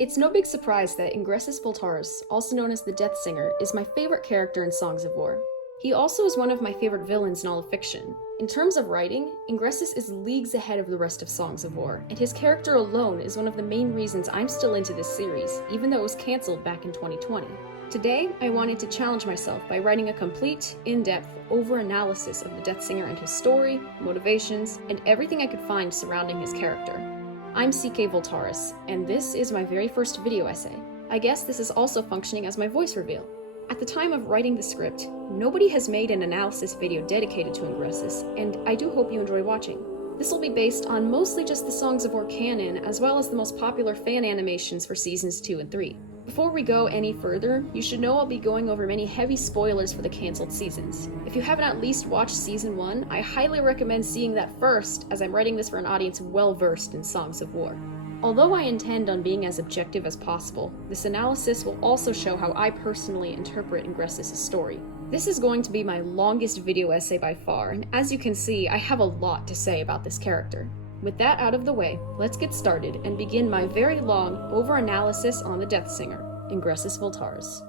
It's no big surprise that Ingressus Voltaris, also known as the Deathsinger, is my favorite character in Songs of War. He also is one of my favorite villains in all of fiction. In terms of writing, Ingressus is leagues ahead of the rest of Songs of War, and his character alone is one of the main reasons I'm still into this series, even though it was cancelled back in 2020. Today, I wanted to challenge myself by writing a complete, in-depth, over-analysis of the Deathsinger and his story, motivations, and everything I could find surrounding his character. I'm CK Voltaris, and this is my very first video essay. I guess this is also functioning as my voice reveal. At the time of writing the script, nobody has made an analysis video dedicated to Ingressus, and I do hope you enjoy watching. This will be based on mostly just the Songs of War canon, as well as the most popular fan animations for seasons 2 and 3. Before we go any further, you should know I'll be going over many heavy spoilers for the cancelled seasons. If you haven't at least watched season 1, I highly recommend seeing that first, as I'm writing this for an audience well-versed in Songs of War. Although I intend on being as objective as possible, this analysis will also show how I personally interpret Ingressus' story. This is going to be my longest video essay by far, and as you can see, I have a lot to say about this character. With that out of the way, let's get started and begin my very long over-analysis on the Deathsinger, Ingressus Voltaris.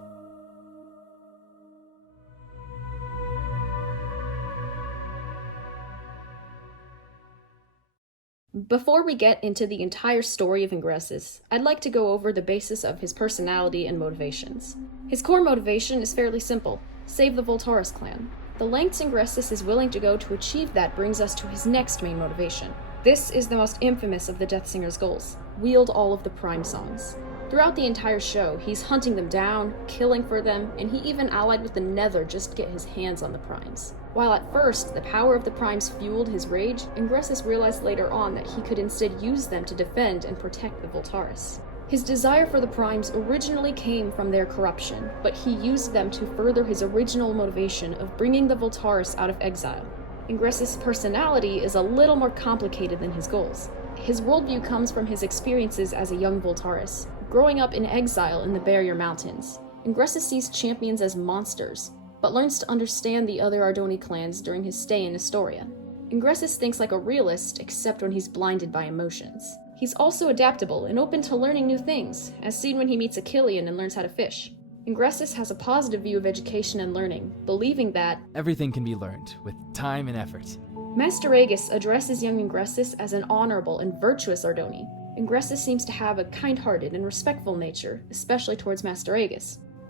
Before we get into the entire story of Ingressus, I'd like to go over the basis of his personality and motivations. His core motivation is fairly simple: save the Voltaris clan. The lengths Ingressus is willing to go to achieve that brings us to his next main motivation. This is the most infamous of the Deathsinger's goals: wield all of the Prime songs. Throughout the entire show, he's hunting them down, killing for them, and he even allied with the Nether just to get his hands on the Primes. While at first, the power of the Primes fueled his rage, Ingressus realized later on that he could instead use them to defend and protect the Voltaris. His desire for the Primes originally came from their corruption, but he used them to further his original motivation of bringing the Voltaris out of exile. Ingressus' personality is a little more complicated than his goals. His worldview comes from his experiences as a young Voltaris, growing up in exile in the Barrier Mountains. Ingressus sees champions as monsters, but learns to understand the other Ardoni clans during his stay in Nestoria. Ingressus thinks like a realist, except when he's blinded by emotions. He's also adaptable and open to learning new things, as seen when he meets Achillean and learns how to fish. Ingressus has a positive view of education and learning, believing that everything can be learned with time and effort. Mestre addresses young Ingressus as an honorable and virtuous Ardoni. Ingressus seems to have a kind-hearted and respectful nature, especially towards Mestre.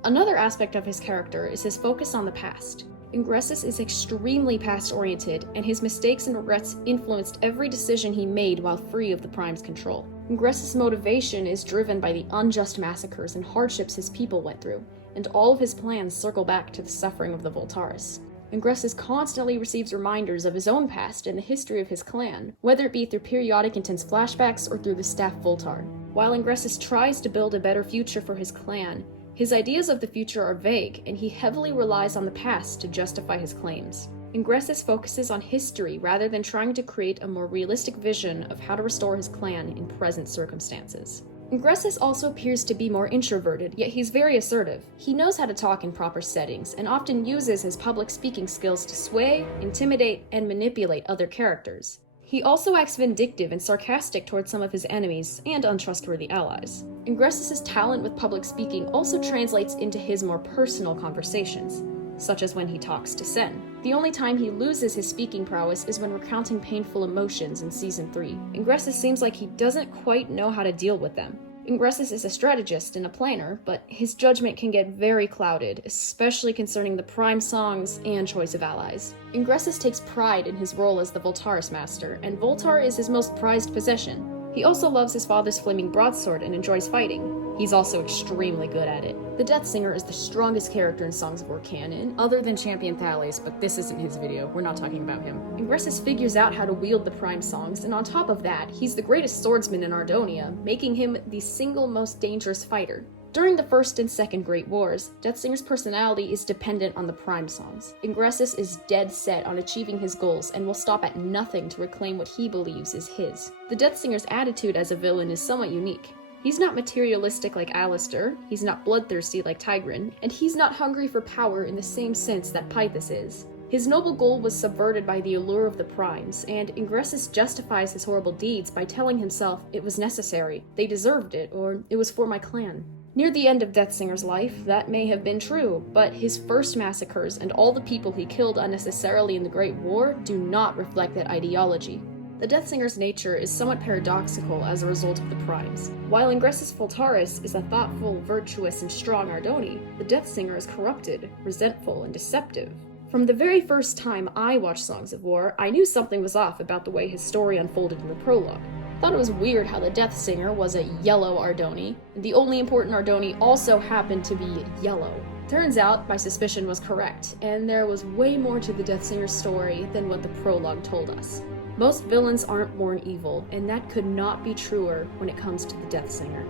Another aspect of his character is his focus on the past. Ingressus is extremely past-oriented, and his mistakes and regrets influenced every decision he made while free of the Prime's control. Ingressus' motivation is driven by the unjust massacres and hardships his people went through, and all of his plans circle back to the suffering of the Voltaris. Ingressus constantly receives reminders of his own past and the history of his clan, whether it be through periodic intense flashbacks or through the staff Voltar. While Ingressus tries to build a better future for his clan, his ideas of the future are vague, and he heavily relies on the past to justify his claims. Ingressus focuses on history rather than trying to create a more realistic vision of how to restore his clan in present circumstances. Ingressus also appears to be more introverted, yet he's very assertive. He knows how to talk in proper settings, and often uses his public speaking skills to sway, intimidate, and manipulate other characters. He also acts vindictive and sarcastic towards some of his enemies and untrustworthy allies. Ingressus' talent with public speaking also translates into his more personal conversations, such as when he talks to Sen. The only time he loses his speaking prowess is when recounting painful emotions in Season 3. Ingressus seems like he doesn't quite know how to deal with them. Ingressus is a strategist and a planner, but his judgment can get very clouded, especially concerning the Prime songs and choice of allies. Ingressus takes pride in his role as the Voltaris master, and Voltar is his most prized possession. He also loves his father's flaming broadsword and enjoys fighting. He's also extremely good at it. The Deathsinger is the strongest character in Songs of War canon, other than Champion Thales, but this isn't his video, we're not talking about him. Ingressus figures out how to wield the Prime songs, and on top of that, he's the greatest swordsman in Ardonia, making him the single most dangerous fighter. During the First and Second Great Wars, Deathsinger's personality is dependent on the Prime songs. Ingressus is dead set on achieving his goals and will stop at nothing to reclaim what he believes is his. The Deathsinger's attitude as a villain is somewhat unique. He's not materialistic like Alistair, he's not bloodthirsty like Tigran, and he's not hungry for power in the same sense that Pythus is. His noble goal was subverted by the allure of the primes, and Ingressus justifies his horrible deeds by telling himself it was necessary, they deserved it, or it was for my clan. Near the end of Deathsinger's life, that may have been true, but his first massacres and all the people he killed unnecessarily in the Great War do not reflect that ideology. The Deathsinger's nature is somewhat paradoxical as a result of the primes. While Ingressus Voltaris is a thoughtful, virtuous, and strong Ardoni, the Deathsinger is corrupted, resentful, and deceptive. From the very first time I watched Songs of War, I knew something was off about the way his story unfolded in the prologue. I thought it was weird how the Deathsinger was a yellow Ardoni, and the only important Ardoni also happened to be yellow. Turns out, my suspicion was correct, and there was way more to the Deathsinger's story than what the prologue told us. Most villains aren't born evil, and that could not be truer when it comes to the Deathsinger.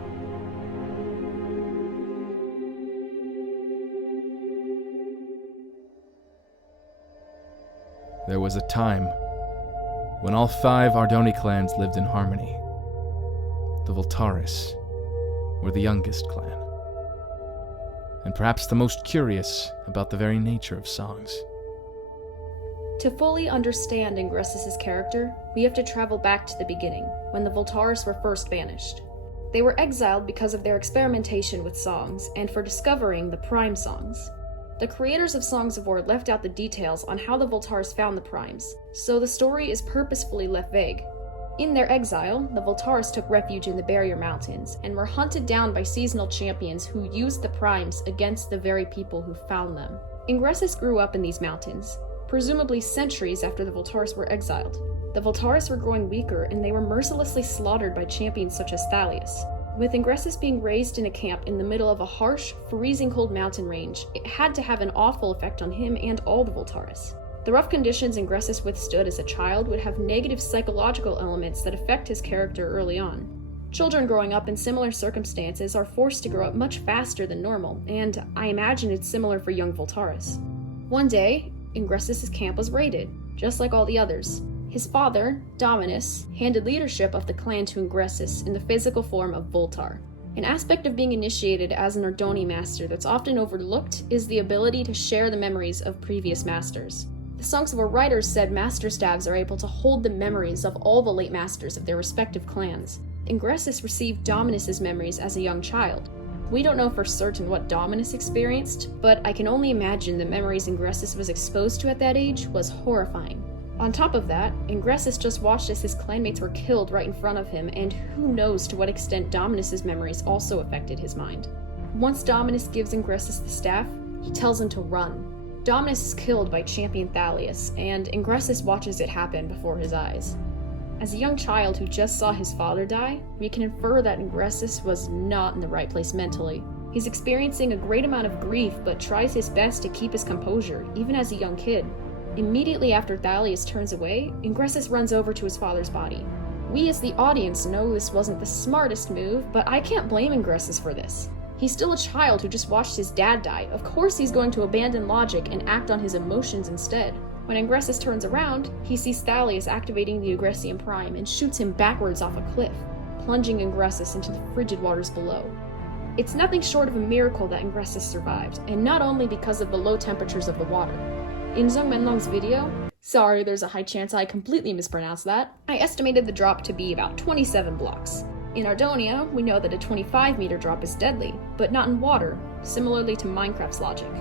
There was a time when all 5 Ardoni clans lived in harmony. The Voltaris were the youngest clan, and perhaps the most curious about the very nature of songs. To fully understand Ingressus' character, we have to travel back to the beginning, when the Voltaris were first banished. They were exiled because of their experimentation with songs, and for discovering the prime songs. The creators of Songs of War left out the details on how the Voltaris found the primes, so the story is purposefully left vague. In their exile, the Voltaris took refuge in the Barrier Mountains, and were hunted down by seasonal champions who used the primes against the very people who found them. Ingressus grew up in these mountains, presumably centuries after the Voltaris were exiled. The Voltaris were growing weaker, and they were mercilessly slaughtered by champions such as Thalius. With Ingressus being raised in a camp in the middle of a harsh, freezing cold mountain range, it had to have an awful effect on him and all the Voltaris. The rough conditions Ingressus withstood as a child would have negative psychological elements that affect his character early on. Children growing up in similar circumstances are forced to grow up much faster than normal, and I imagine it's similar for young Voltaris. One day, Ingressus' camp was raided, just like all the others. His father, Dominus, handed leadership of the clan to Ingressus in the physical form of Voltar. An aspect of being initiated as an Ardoni master that's often overlooked is the ability to share the memories of previous masters. The Songs of War writers said master staves are able to hold the memories of all the late masters of their respective clans. Ingressus received Dominus' memories as a young child. We don't know for certain what Dominus experienced, but I can only imagine the memories Ingressus was exposed to at that age was horrifying. On top of that, Ingressus just watched as his clanmates were killed right in front of him, and who knows to what extent Dominus' memories also affected his mind. Once Dominus gives Ingressus the staff, he tells him to run. Dominus is killed by champion Thalius, and Ingressus watches it happen before his eyes. As a young child who just saw his father die, we can infer that Ingressus was not in the right place mentally. He's experiencing a great amount of grief, but tries his best to keep his composure, even as a young kid. Immediately after Thalius turns away, Ingressus runs over to his father's body. We as the audience know this wasn't the smartest move, but I can't blame Ingressus for this. He's still a child who just watched his dad die. Of course he's going to abandon logic and act on his emotions instead. When Ingressus turns around, he sees Thalius activating the Ingressian Prime and shoots him backwards off a cliff, plunging Ingressus into the frigid waters below. It's nothing short of a miracle that Ingressus survived, and not only because of the low temperatures of the water. In Zhong Menlong's video, sorry there's a high chance I completely mispronounced that, I estimated the drop to be about 27 blocks. In Ardonia, we know that a 25-meter drop is deadly, but not in water, similarly to Minecraft's logic.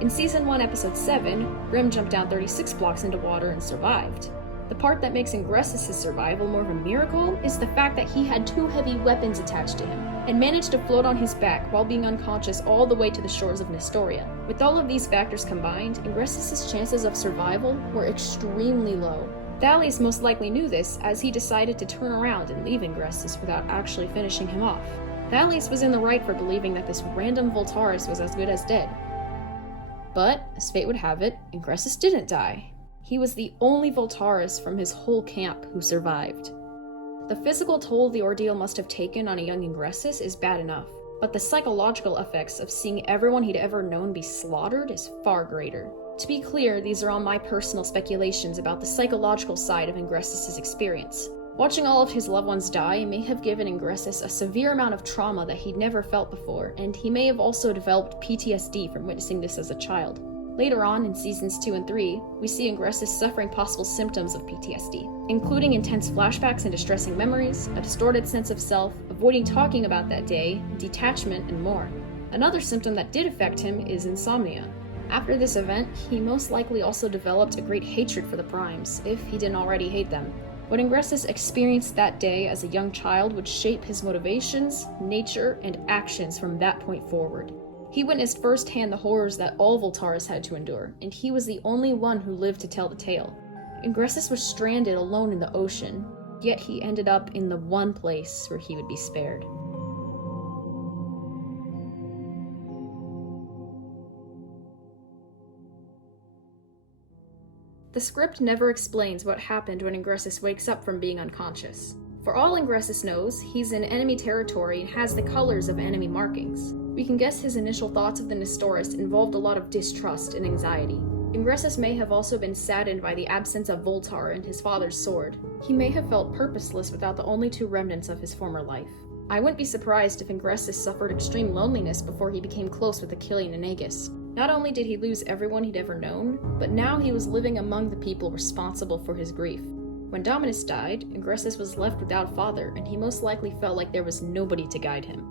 In Season 1, Episode 7, Grim jumped down 36 blocks into water and survived. The part that makes Ingressus' survival more of a miracle is the fact that he had 2 heavy weapons attached to him, and managed to float on his back while being unconscious all the way to the shores of Nestoria. With all of these factors combined, Ingressus' chances of survival were extremely low. Thalius most likely knew this, as he decided to turn around and leave Ingressus without actually finishing him off. Thalius was in the right for believing that this random Voltaris was as good as dead. But, as fate would have it, Ingressus didn't die. He was the only Voltaris from his whole camp who survived. The physical toll the ordeal must have taken on a young Ingressus is bad enough, but the psychological effects of seeing everyone he'd ever known be slaughtered is far greater. To be clear, these are all my personal speculations about the psychological side of Ingressus' experience. Watching all of his loved ones die may have given Ingressus a severe amount of trauma that he'd never felt before, and he may have also developed PTSD from witnessing this as a child. Later on, in seasons 2 and 3, we see Ingressus suffering possible symptoms of PTSD, including intense flashbacks and distressing memories, a distorted sense of self, avoiding talking about that day, detachment, and more. Another symptom that did affect him is insomnia. After this event, he most likely also developed a great hatred for the Primes, if he didn't already hate them. What Ingressus experienced that day as a young child would shape his motivations, nature, and actions from that point forward. He witnessed firsthand the horrors that all Voltaris had to endure, and he was the only one who lived to tell the tale. Ingressus was stranded alone in the ocean, yet he ended up in the one place where he would be spared. The script never explains what happened when Ingressus wakes up from being unconscious. For all Ingressus knows, he's in enemy territory and has the colors of enemy markings. We can guess his initial thoughts of the Nestoris involved a lot of distrust and anxiety. Ingressus may have also been saddened by the absence of Voltar and his father's sword. He may have felt purposeless without the only two remnants of his former life. I wouldn't be surprised if Ingressus suffered extreme loneliness before he became close with Achillean and Agis. Not only did he lose everyone he'd ever known, but now he was living among the people responsible for his grief. When Dominus died, Ingressus was left without father, and he most likely felt like there was nobody to guide him.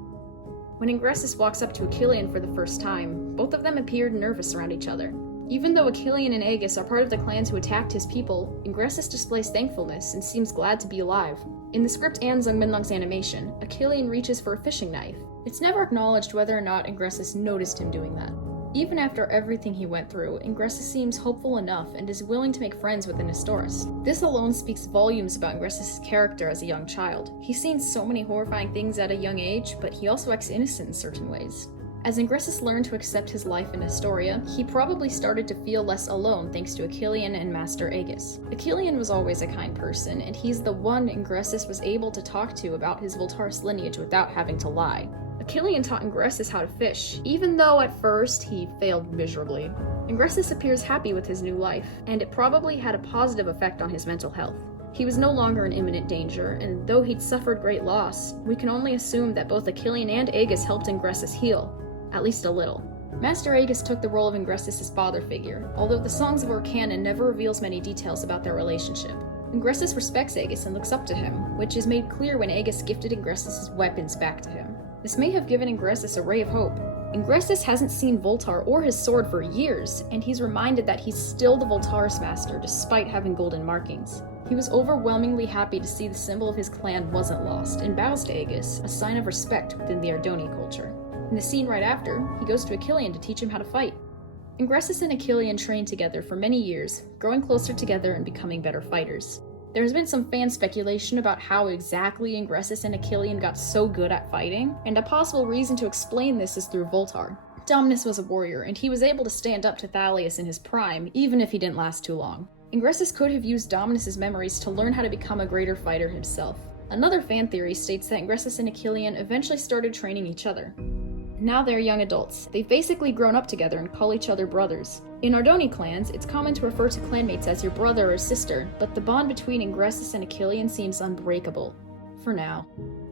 When Ingressus walks up to Achillean for the first time, both of them appeared nervous around each other. Even though Achillean and Agis are part of the clans who attacked his people, Ingressus displays thankfulness and seems glad to be alive. In the script and Zungminlung's animation, Achillean reaches for a fishing knife. It's never acknowledged whether or not Ingressus noticed him doing that. Even after everything he went through, Ingressus seems hopeful enough and is willing to make friends with the Nestoris. This alone speaks volumes about Ingressus' character as a young child. He's seen so many horrifying things at a young age, but he also acts innocent in certain ways. As Ingressus learned to accept his life in Nestoria, he probably started to feel less alone thanks to Achillean and Master Agis. Achillean was always a kind person, and he's the one Ingressus was able to talk to about his Voltaris lineage without having to lie. Achillean taught Ingressus how to fish, even though at first he failed miserably. Ingressus appears happy with his new life, and it probably had a positive effect on his mental health. He was no longer in imminent danger, and though he'd suffered great loss, we can only assume that both Achillean and Agis helped Ingressus heal, at least a little. Master Agis took the role of Ingressus' father figure, although the Songs of War canon never reveals many details about their relationship. Ingressus respects Agis and looks up to him, which is made clear when Agis gifted Ingressus' weapons back to him. This may have given Ingressus a ray of hope. Ingressus hasn't seen Voltar or his sword for years, and he's reminded that he's still the Voltaris master despite having golden markings. He was overwhelmingly happy to see the symbol of his clan wasn't lost, and bows to Agis, a sign of respect within the Ardoni culture. In the scene right after, he goes to Achillean to teach him how to fight. Ingressus and Achillean trained together for many years, growing closer together and becoming better fighters. There has been some fan speculation about how exactly Ingressus and Achillean got so good at fighting, and a possible reason to explain this is through Voltar. Dominus was a warrior, and he was able to stand up to Thalius in his prime, even if he didn't last too long. Ingressus could have used Dominus's memories to learn how to become a greater fighter himself. Another fan theory states that Ingressus and Achillean eventually started training each other. Now they're young adults. They've basically grown up together and call each other brothers. In Ardoni clans, it's common to refer to clanmates as your brother or sister, but the bond between Ingressus and Achillean seems unbreakable. For now.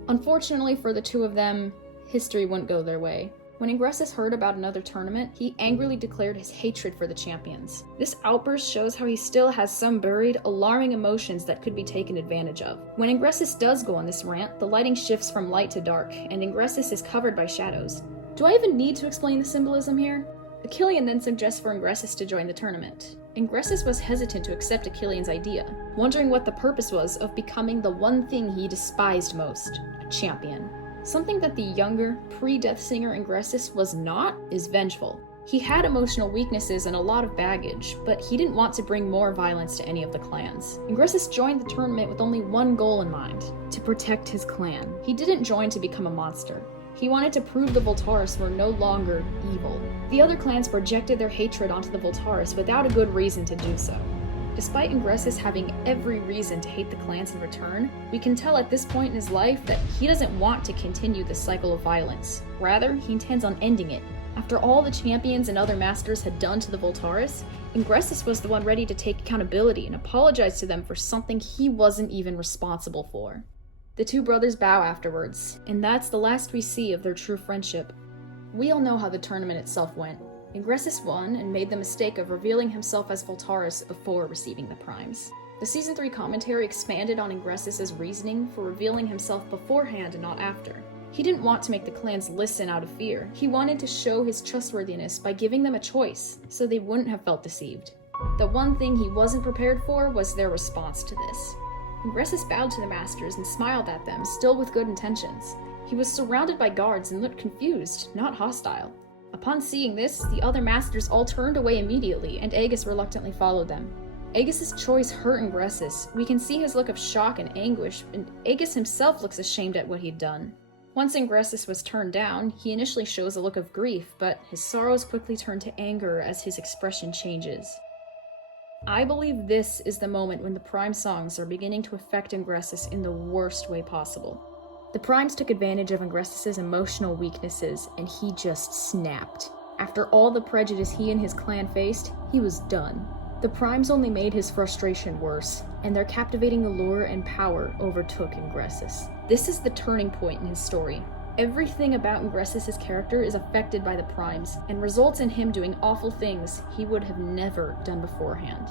Unfortunately for the two of them, history wouldn't go their way. When Ingressus heard about another tournament, he angrily declared his hatred for the champions. This outburst shows how he still has some buried, alarming emotions that could be taken advantage of. When Ingressus does go on this rant, the lighting shifts from light to dark, and Ingressus is covered by shadows. Do I even need to explain the symbolism here? Achillean then suggests for Ingressus to join the tournament. Ingressus was hesitant to accept Achillean's idea, wondering what the purpose was of becoming the one thing he despised most, a champion. Something that the younger, pre-Deathsinger Ingressus was not is vengeful. He had emotional weaknesses and a lot of baggage, but he didn't want to bring more violence to any of the clans. Ingressus joined the tournament with only one goal in mind, to protect his clan. He didn't join to become a monster. He wanted to prove the Voltaris were no longer evil. The other clans projected their hatred onto the Voltaris without a good reason to do so. Despite Ingressus having every reason to hate the clans in return, we can tell at this point in his life that he doesn't want to continue this cycle of violence. Rather, he intends on ending it. After all the champions and other masters had done to the Voltaris, Ingressus was the one ready to take accountability and apologize to them for something he wasn't even responsible for. The two brothers bow afterwards, and that's the last we see of their true friendship. We all know how the tournament itself went. Ingressus won and made the mistake of revealing himself as Voltaris before receiving the primes. The Season 3 commentary expanded on Ingressus' reasoning for revealing himself beforehand and not after. He didn't want to make the clans listen out of fear. He wanted to show his trustworthiness by giving them a choice, so they wouldn't have felt deceived. The one thing he wasn't prepared for was their response to this. Ingressus bowed to the masters and smiled at them, still with good intentions. He was surrounded by guards and looked confused, not hostile. Upon seeing this, the other masters all turned away immediately, and Aegis reluctantly followed them. Aegis' choice hurt Ingressus. We can see his look of shock and anguish, and Aegis himself looks ashamed at what he'd done. Once Ingressus was turned down, he initially shows a look of grief, but his sorrows quickly turn to anger as his expression changes. I believe this is the moment when the Prime songs are beginning to affect Ingressus in the worst way possible. The Primes took advantage of Ingressus' emotional weaknesses, and he just snapped. After all the prejudice he and his clan faced, he was done. The Primes only made his frustration worse, and their captivating allure and power overtook Ingressus. This is the turning point in his story. Everything about Ingressus' character is affected by the Primes, and results in him doing awful things he would have never done beforehand.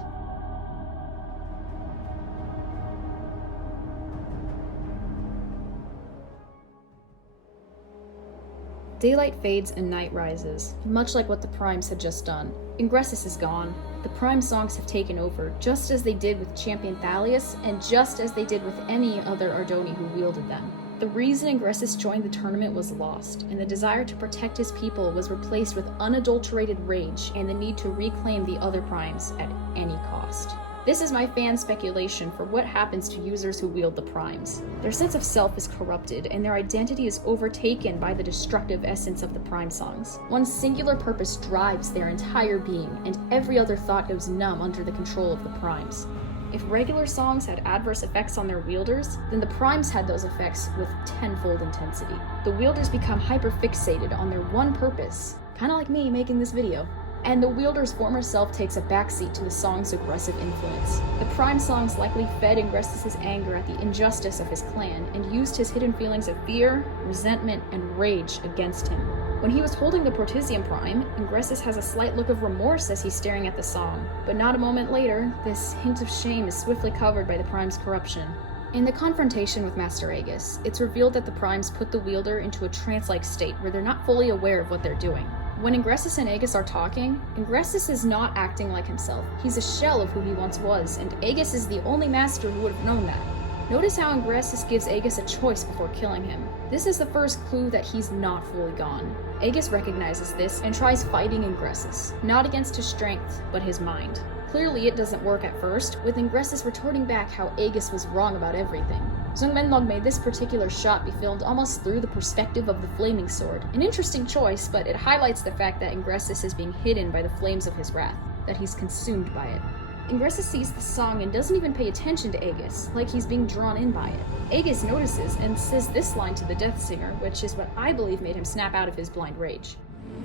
Daylight fades and night rises, much like what the Primes had just done. Ingressus is gone. The Prime songs have taken over, just as they did with Champion Thalius, and just as they did with any other Ardoni who wielded them. The reason Ingressus joined the tournament was lost, and the desire to protect his people was replaced with unadulterated rage and the need to reclaim the other Primes at any cost. This is my fan speculation for what happens to users who wield the Primes. Their sense of self is corrupted, and their identity is overtaken by the destructive essence of the Prime songs. One singular purpose drives their entire being, and every other thought goes numb under the control of the Primes. If regular songs had adverse effects on their wielders, then the Primes had those effects with tenfold intensity. The wielders become hyperfixated on their one purpose, kinda like me making this video. And the wielder's former self takes a backseat to the song's aggressive influence. The Prime songs likely fed Ingressus' anger at the injustice of his clan, and used his hidden feelings of fear, resentment, and rage against him. When he was holding the Protesium Prime, Ingressus has a slight look of remorse as he's staring at the song, but not a moment later, this hint of shame is swiftly covered by the Prime's corruption. In the confrontation with Master Aegis, it's revealed that the Primes put the wielder into a trance-like state where they're not fully aware of what they're doing. When Ingressus and Aegis are talking, Ingressus is not acting like himself. He's a shell of who he once was, and Aegis is the only master who would have known that. Notice how Ingressus gives Aegis a choice before killing him. This is the first clue that he's not fully gone. Aegis recognizes this and tries fighting Ingressus, not against his strength, but his mind. Clearly it doesn't work at first, with Ingressus retorting back how Aegis was wrong about everything. Zungmenlog made this particular shot be filmed almost through the perspective of the flaming sword. An interesting choice, but it highlights the fact that Ingressus is being hidden by the flames of his wrath, that he's consumed by it. Ingressus sees the song and doesn't even pay attention to Aegis, like he's being drawn in by it. Aegis notices and says this line to the Deathsinger, which is what I believe made him snap out of his blind rage.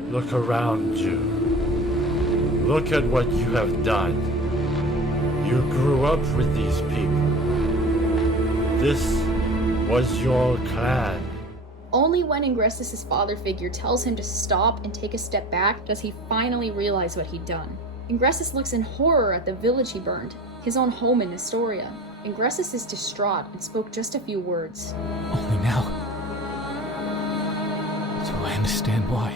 Look around you. Look at what you have done. You grew up with these people. This was your clan. Only when Ingressus' father figure tells him to stop and take a step back does he finally realize what he'd done. Ingressus looks in horror at the village he burned, his own home in Nestoria. Ingressus is distraught and spoke just a few words. Only now do I understand why.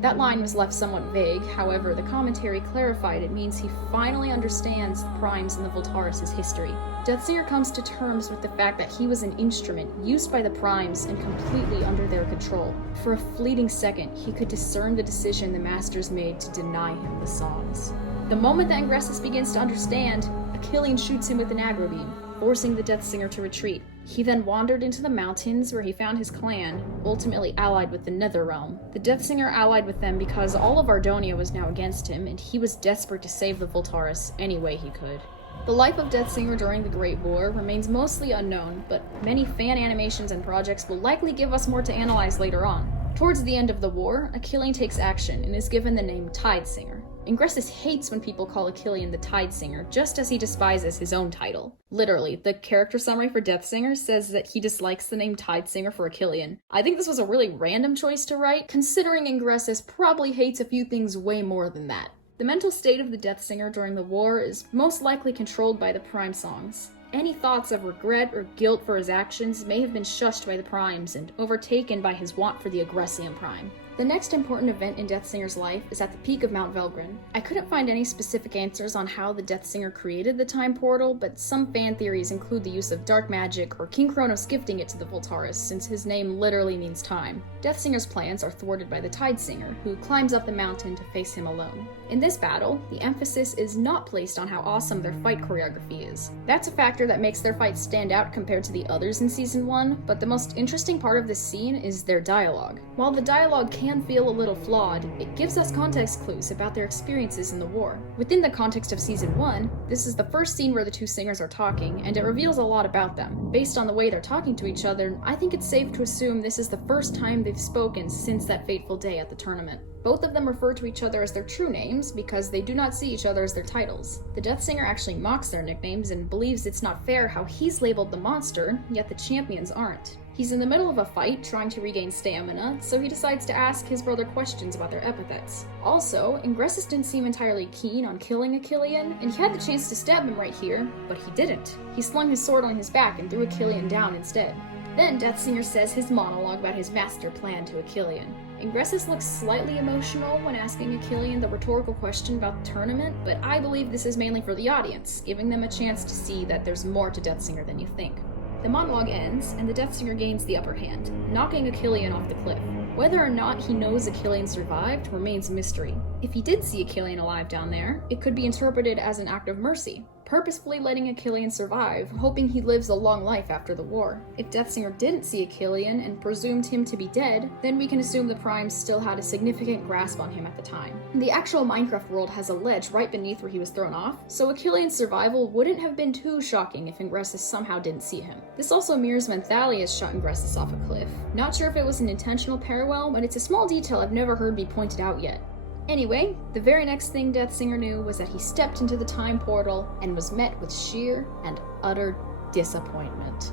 That line was left somewhat vague, however, the commentary clarified it means he finally understands the Primes and the Voltaris' history. Deathsinger comes to terms with the fact that he was an instrument used by the Primes and completely under their control. For a fleeting second, he could discern the decision the Masters made to deny him the songs. The moment that Ingressus begins to understand, Achillean shoots him with an aggro beam, forcing the Deathsinger to retreat. He then wandered into the mountains where he found his clan, ultimately allied with the Netherrealm. The Deathsinger allied with them because all of Ardonia was now against him, and he was desperate to save the Voltaris any way he could. The life of Deathsinger during the Great War remains mostly unknown, but many fan animations and projects will likely give us more to analyze later on. Towards the end of the war, Achillean takes action and is given the name Tidesinger. Ingressus hates when people call Achillean the Tidesinger, just as he despises his own title. Literally, the character summary for Deathsinger says that he dislikes the name Tidesinger for Achillean. I think this was a really random choice to write, considering Ingressus probably hates a few things way more than that. The mental state of the Deathsinger during the war is most likely controlled by the Prime songs. Any thoughts of regret or guilt for his actions may have been shushed by the Primes and overtaken by his want for the Aggressian Prime. The next important event in Deathsinger's life is at the peak of Mount Velgrin. I couldn't find any specific answers on how the Deathsinger created the time portal, but some fan theories include the use of dark magic or King Chronos gifting it to the Voltaris, since his name literally means time. Deathsinger's plans are thwarted by the Tidesinger, who climbs up the mountain to face him alone. In this battle, the emphasis is not placed on how awesome their fight choreography is. That's a factor that makes their fights stand out compared to the others in Season 1, but the most interesting part of this scene is their dialogue. While the dialogue can feel a little flawed, it gives us context clues about their experiences in the war. Within the context of Season 1, this is the first scene where the two singers are talking, and it reveals a lot about them. Based on the way they're talking to each other, I think it's safe to assume this is the first time they've spoken since that fateful day at the tournament. Both of them refer to each other as their true names because they do not see each other as their titles. The Deathsinger actually mocks their nicknames and believes it's not fair how he's labeled the monster, yet the champions aren't. He's in the middle of a fight, trying to regain stamina, so he decides to ask his brother questions about their epithets. Also, Ingressus didn't seem entirely keen on killing Achillean, and he had the chance to stab him right here, but he didn't. He slung his sword on his back and threw Achillean down instead. Then Deathsinger says his monologue about his master plan to Achillean. Ingressus looks slightly emotional when asking Achillean the rhetorical question about the tournament, but I believe this is mainly for the audience, giving them a chance to see that there's more to Deathsinger than you think. The monologue ends, and the Deathsinger gains the upper hand, knocking Achillean off the cliff. Whether or not he knows Achillean survived remains a mystery. If he did see Achillean alive down there, it could be interpreted as an act of mercy, purposefully letting Achillean survive, hoping he lives a long life after the war. If Deathsinger didn't see Achillean and presumed him to be dead, then we can assume the Primes still had a significant grasp on him at the time. The actual Minecraft world has a ledge right beneath where he was thrown off, so Achillean's survival wouldn't have been too shocking if Ingressus somehow didn't see him. This also mirrors when Thalius shot Ingressus off a cliff. Not sure if it was an intentional parallel, but it's a small detail I've never heard be pointed out yet. Anyway, the very next thing Deathsinger knew was that he stepped into the time portal and was met with sheer and utter disappointment.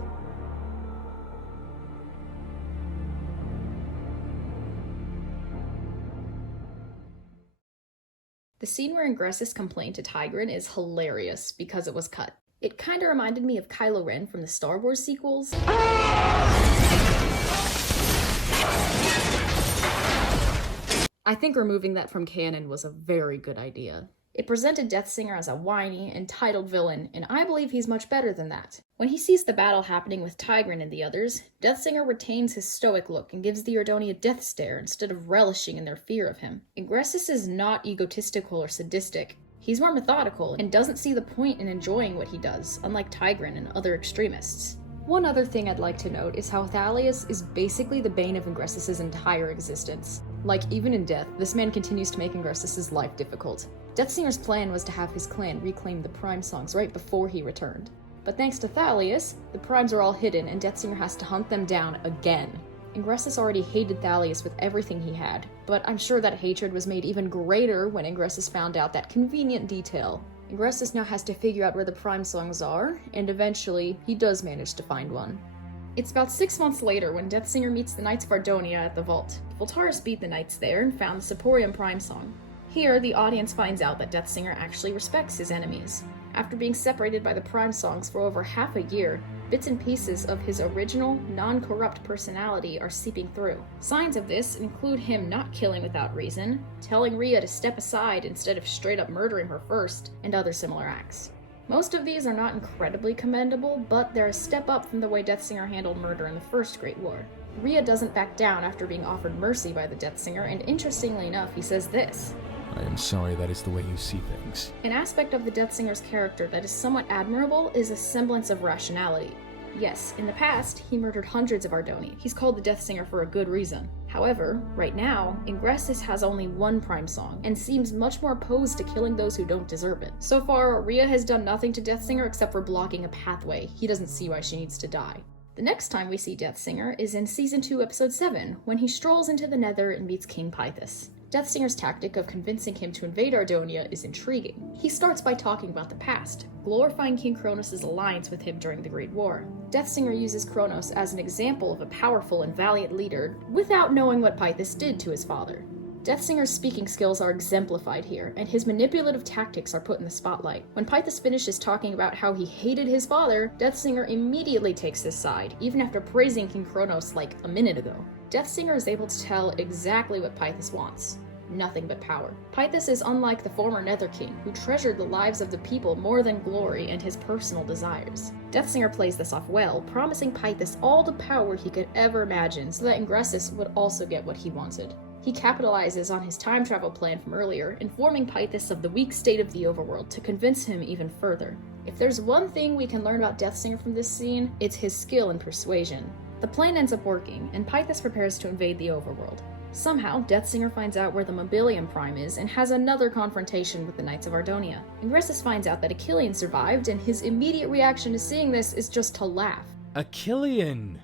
The scene where Ingressus complained to Tigran is hilarious because it was cut. It kinda reminded me of Kylo Ren from the Star Wars sequels. I think removing that from canon was a very good idea. It presented Deathsinger as a whiny, entitled villain, and I believe he's much better than that. When he sees the battle happening with Tigran and the others, Deathsinger retains his stoic look and gives the Ardoni a death stare instead of relishing in their fear of him. Ingressus is not egotistical or sadistic. He's more methodical and doesn't see the point in enjoying what he does, unlike Tigran and other extremists. One other thing I'd like to note is how Thalius is basically the bane of Ingressus' entire existence. Like, even in death, this man continues to make Ingressus' life difficult. Deathsinger's plan was to have his clan reclaim the Prime songs right before he returned. But thanks to Thalius, the Primes are all hidden and Deathsinger has to hunt them down again. Ingressus already hated Thalius with everything he had, but I'm sure that hatred was made even greater when Ingressus found out that convenient detail. Ingressus now has to figure out where the Prime songs are, and eventually, he does manage to find one. It's about 6 months later when Deathsinger meets the Knights of Ardonia at the Vault. Voltaris beat the Knights there and found the Seporium Prime song. Here, the audience finds out that Deathsinger actually respects his enemies. After being separated by the Prime songs for over half a year, bits and pieces of his original, non-corrupt personality are seeping through. Signs of this include him not killing without reason, telling Rhea to step aside instead of straight up murdering her first, and other similar acts. Most of these are not incredibly commendable, but they're a step up from the way Deathsinger handled murder in the First Great War. Rhea doesn't back down after being offered mercy by the Deathsinger, and interestingly enough, he says this: I am sorry that is the way you see things. An aspect of the Deathsinger's character that is somewhat admirable is a semblance of rationality. Yes, in the past, he murdered hundreds of Ardoni. He's called the Deathsinger for a good reason. However, right now, Ingressus has only one Prime song, and seems much more opposed to killing those who don't deserve it. So far, Rhea has done nothing to Deathsinger except for blocking a pathway. He doesn't see why she needs to die. The next time we see Deathsinger is in Season 2, Episode 7, when he strolls into the Nether and meets King Pythus. Deathsinger's tactic of convincing him to invade Ardonia is intriguing. He starts by talking about the past, glorifying King Chronos' alliance with him during the Great War. Deathsinger uses Chronos as an example of a powerful and valiant leader without knowing what Pythis did to his father. Deathsinger's speaking skills are exemplified here, and his manipulative tactics are put in the spotlight. When Pythis finishes talking about how he hated his father, Deathsinger immediately takes his side, even after praising King Chronos like a minute ago. Deathsinger is able to tell exactly what Pythis wants. Nothing but power. Pythis is unlike the former Nether King, who treasured the lives of the people more than glory and his personal desires. Deathsinger plays this off well, promising Pythis all the power he could ever imagine so that Ingressus would also get what he wanted. He capitalizes on his time travel plan from earlier, informing Pythis of the weak state of the overworld to convince him even further. If there's one thing we can learn about Deathsinger from this scene, it's his skill in persuasion. The plan ends up working, and Pythis prepares to invade the overworld. Somehow, Deathsinger finds out where the Mobilium Prime is and has another confrontation with the Knights of Ardonia. Ingressus finds out that Achillean survived, and his immediate reaction to seeing this is just to laugh. Achillean!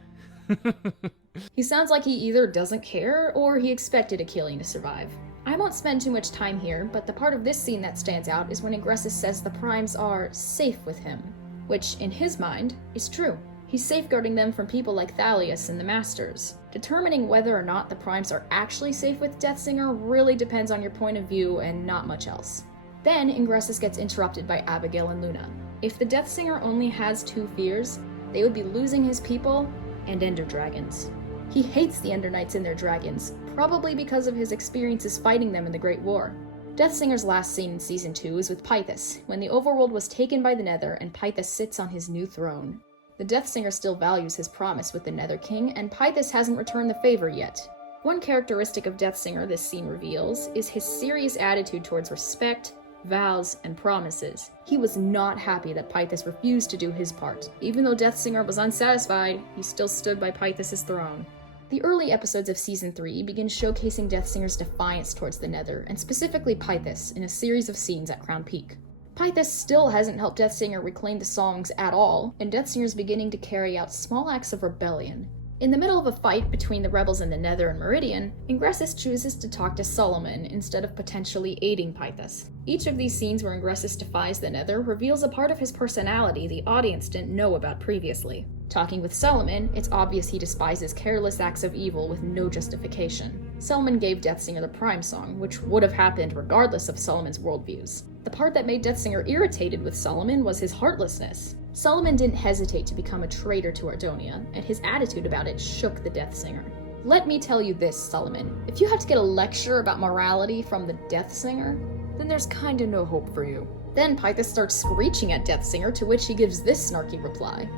He sounds like he either doesn't care, or he expected Achillean to survive. I won't spend too much time here, but the part of this scene that stands out is when Ingressus says the Primes are safe with him, which, in his mind, is true. He's safeguarding them from people like Thalius and the Masters. Determining whether or not the Primes are actually safe with Deathsinger really depends on your point of view and not much else. Then, Ingressus gets interrupted by Abigail and Luna. If the Deathsinger only has two fears, they would be losing his people and Ender Dragons. He hates the Ender Knights and their dragons, probably because of his experiences fighting them in the Great War. Deathsinger's last scene in Season 2 is with Pythis, when the overworld was taken by the Nether and Pythis sits on his new throne. The Deathsinger still values his promise with the Nether King, and Pythis hasn't returned the favor yet. One characteristic of Deathsinger this scene reveals is his serious attitude towards respect, vows, and promises. He was not happy that Pythis refused to do his part. Even though Deathsinger was unsatisfied, he still stood by Pythis' throne. The early episodes of Season 3 begin showcasing Deathsinger's defiance towards the Nether, and specifically Pythis, in a series of scenes at Crown Peak. Pythis still hasn't helped Deathsinger reclaim the songs at all, and Deathsinger's beginning to carry out small acts of rebellion. In the middle of a fight between the rebels in the Nether and Meridian, Ingressus chooses to talk to Solomon instead of potentially aiding Pythis. Each of these scenes where Ingressus defies the Nether reveals a part of his personality the audience didn't know about previously. Talking with Solomon, it's obvious he despises careless acts of evil with no justification. Solomon gave Deathsinger the Prime Song, which would have happened regardless of Solomon's worldviews. The part that made Deathsinger irritated with Solomon was his heartlessness. Solomon didn't hesitate to become a traitor to Ardonia, and his attitude about it shook the Deathsinger. Let me tell you this, Solomon. If you have to get a lecture about morality from the Deathsinger, then there's kinda no hope for you. Then Pythis starts screeching at Deathsinger, to which he gives this snarky reply.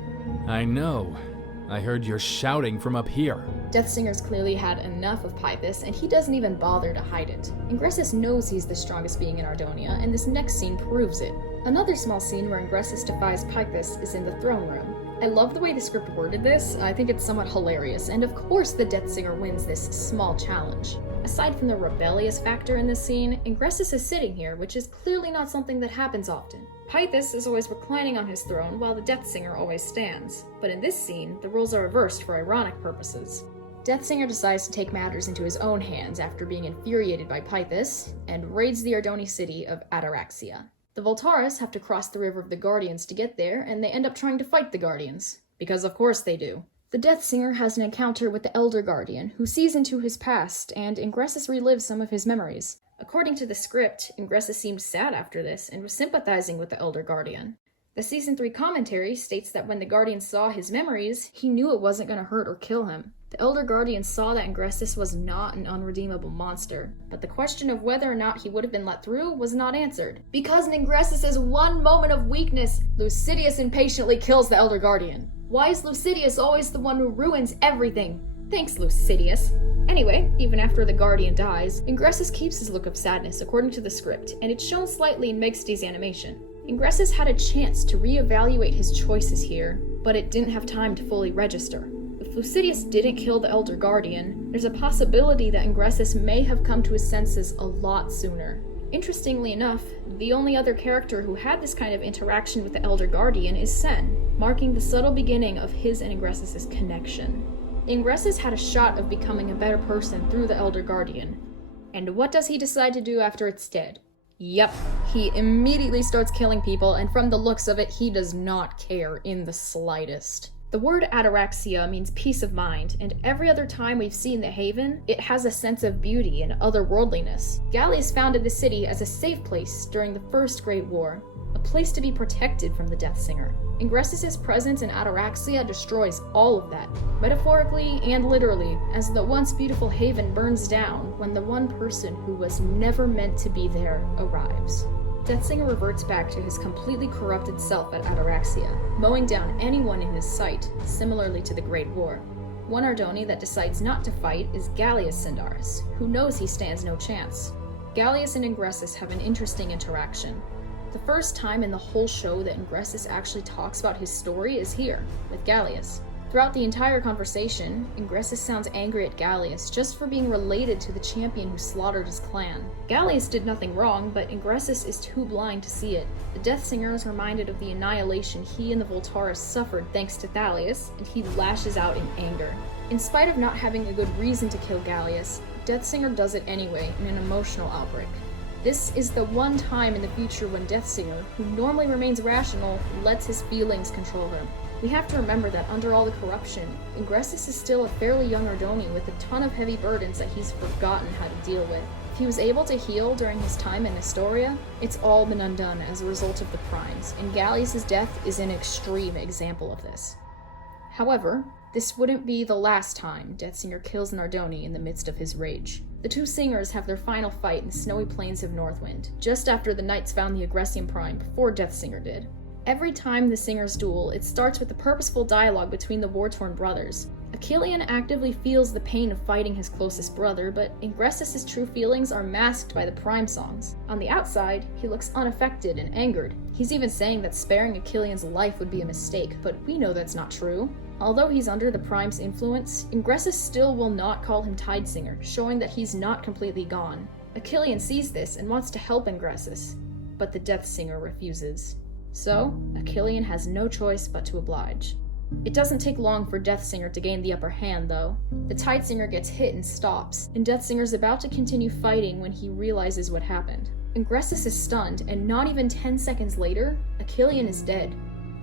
I know. I heard your shouting from up here. Deathsinger's clearly had enough of Pythis, and he doesn't even bother to hide it. Ingressus knows he's the strongest being in Ardonia, and this next scene proves it. Another small scene where Ingressus defies Pythis is in the throne room. I love the way the script worded this. I think it's somewhat hilarious, and of course the Deathsinger wins this small challenge. Aside from the rebellious factor in this scene, Ingressus is sitting here, which is clearly not something that happens often. Pythis is always reclining on his throne, while the Deathsinger always stands. But in this scene, the roles are reversed for ironic purposes. Deathsinger decides to take matters into his own hands after being infuriated by Pythis, and raids the Ardoni city of Ataraxia. The Voltaris have to cross the River of the Guardians to get there, and they end up trying to fight the Guardians. Because of course they do. The Deathsinger has an encounter with the Elder Guardian, who sees into his past, and Ingressus relives some of his memories. According to the script, Ingressus seemed sad after this, and was sympathizing with the Elder Guardian. The Season 3 commentary states that when the Guardian saw his memories, he knew it wasn't going to hurt or kill him. The Elder Guardian saw that Ingressus was not an unredeemable monster, but the question of whether or not he would have been let through was not answered. Because in Ingressus' one moment of weakness, Lucidius impatiently kills the Elder Guardian. Why is Lucidius always the one who ruins everything? Thanks, Lucidius. Anyway, even after the Guardian dies, Ingressus keeps his look of sadness according to the script, and it's shown slightly in Megste's animation. Ingressus had a chance to reevaluate his choices here, but it didn't have time to fully register. If Lucidius didn't kill the Elder Guardian, there's a possibility that Ingressus may have come to his senses a lot sooner. Interestingly enough, the only other character who had this kind of interaction with the Elder Guardian is Sen, marking the subtle beginning of his and Ingressus' connection. Ingressus had a shot of becoming a better person through the Elder Guardian, And what does he decide to do after it's dead? Yep, he immediately starts killing people, and from the looks of it, he does not care in the slightest. The word ataraxia means peace of mind, and every other time we've seen the Haven, it has a sense of beauty and otherworldliness. Gallius founded the city as a safe place during the First Great War, a place to be protected from the Deathsinger. Ingressus' presence in Ataraxia destroys all of that, metaphorically and literally, as the once beautiful haven burns down when the one person who was never meant to be there arrives. Deathsinger reverts back to his completely corrupted self at Ataraxia, mowing down anyone in his sight, similarly to the Great War. One Ardoni that decides not to fight is Gallius Sindaris, who knows he stands no chance. Gallius and Ingressus have an interesting interaction. The first time in the whole show that Ingressus actually talks about his story is here, with Gallius. Throughout the entire conversation, Ingressus sounds angry at Gallius just for being related to the champion who slaughtered his clan. Gallius did nothing wrong, but Ingressus is too blind to see it. The Deathsinger is reminded of the annihilation he and the Voltaris suffered thanks to Thalius, and he lashes out in anger. In spite of not having a good reason to kill Gallius, Deathsinger does it anyway in an emotional outbreak. This is the one time in the future when Deathsinger, who normally remains rational, lets his feelings control him. We have to remember that under all the corruption, Ingressus is still a fairly young Ardoni with a ton of heavy burdens that he's forgotten how to deal with. If he was able to heal during his time in Nestoria, it's all been undone as a result of the Primes, and Gallius' death is an extreme example of this. However, this wouldn't be the last time Deathsinger kills an Ardoni in the midst of his rage. The two singers have their final fight in the snowy plains of Northwind, just after the knights found the Aggressium Prime before Deathsinger did. Every time the singers duel, it starts with a purposeful dialogue between the war-torn brothers. Achillean actively feels the pain of fighting his closest brother, but Ingressus' true feelings are masked by the Prime songs. On the outside, he looks unaffected and angered. He's even saying that sparing Achillean's life would be a mistake, but we know that's not true. Although he's under the Prime's influence, Ingressus still will not call him Tidesinger, showing that he's not completely gone. Achillean sees this and wants to help Ingressus, but the Deathsinger refuses. So, Achillean has no choice but to oblige. It doesn't take long for Deathsinger to gain the upper hand, though. The Tidesinger gets hit and stops, and Deathsinger's about to continue fighting when he realizes what happened. Ingressus is stunned, and not even 10 seconds later, Achillean is dead.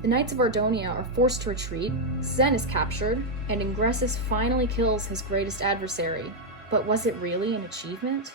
The Knights of Ardonia are forced to retreat, Zen is captured, and Ingressus finally kills his greatest adversary. But was it really an achievement?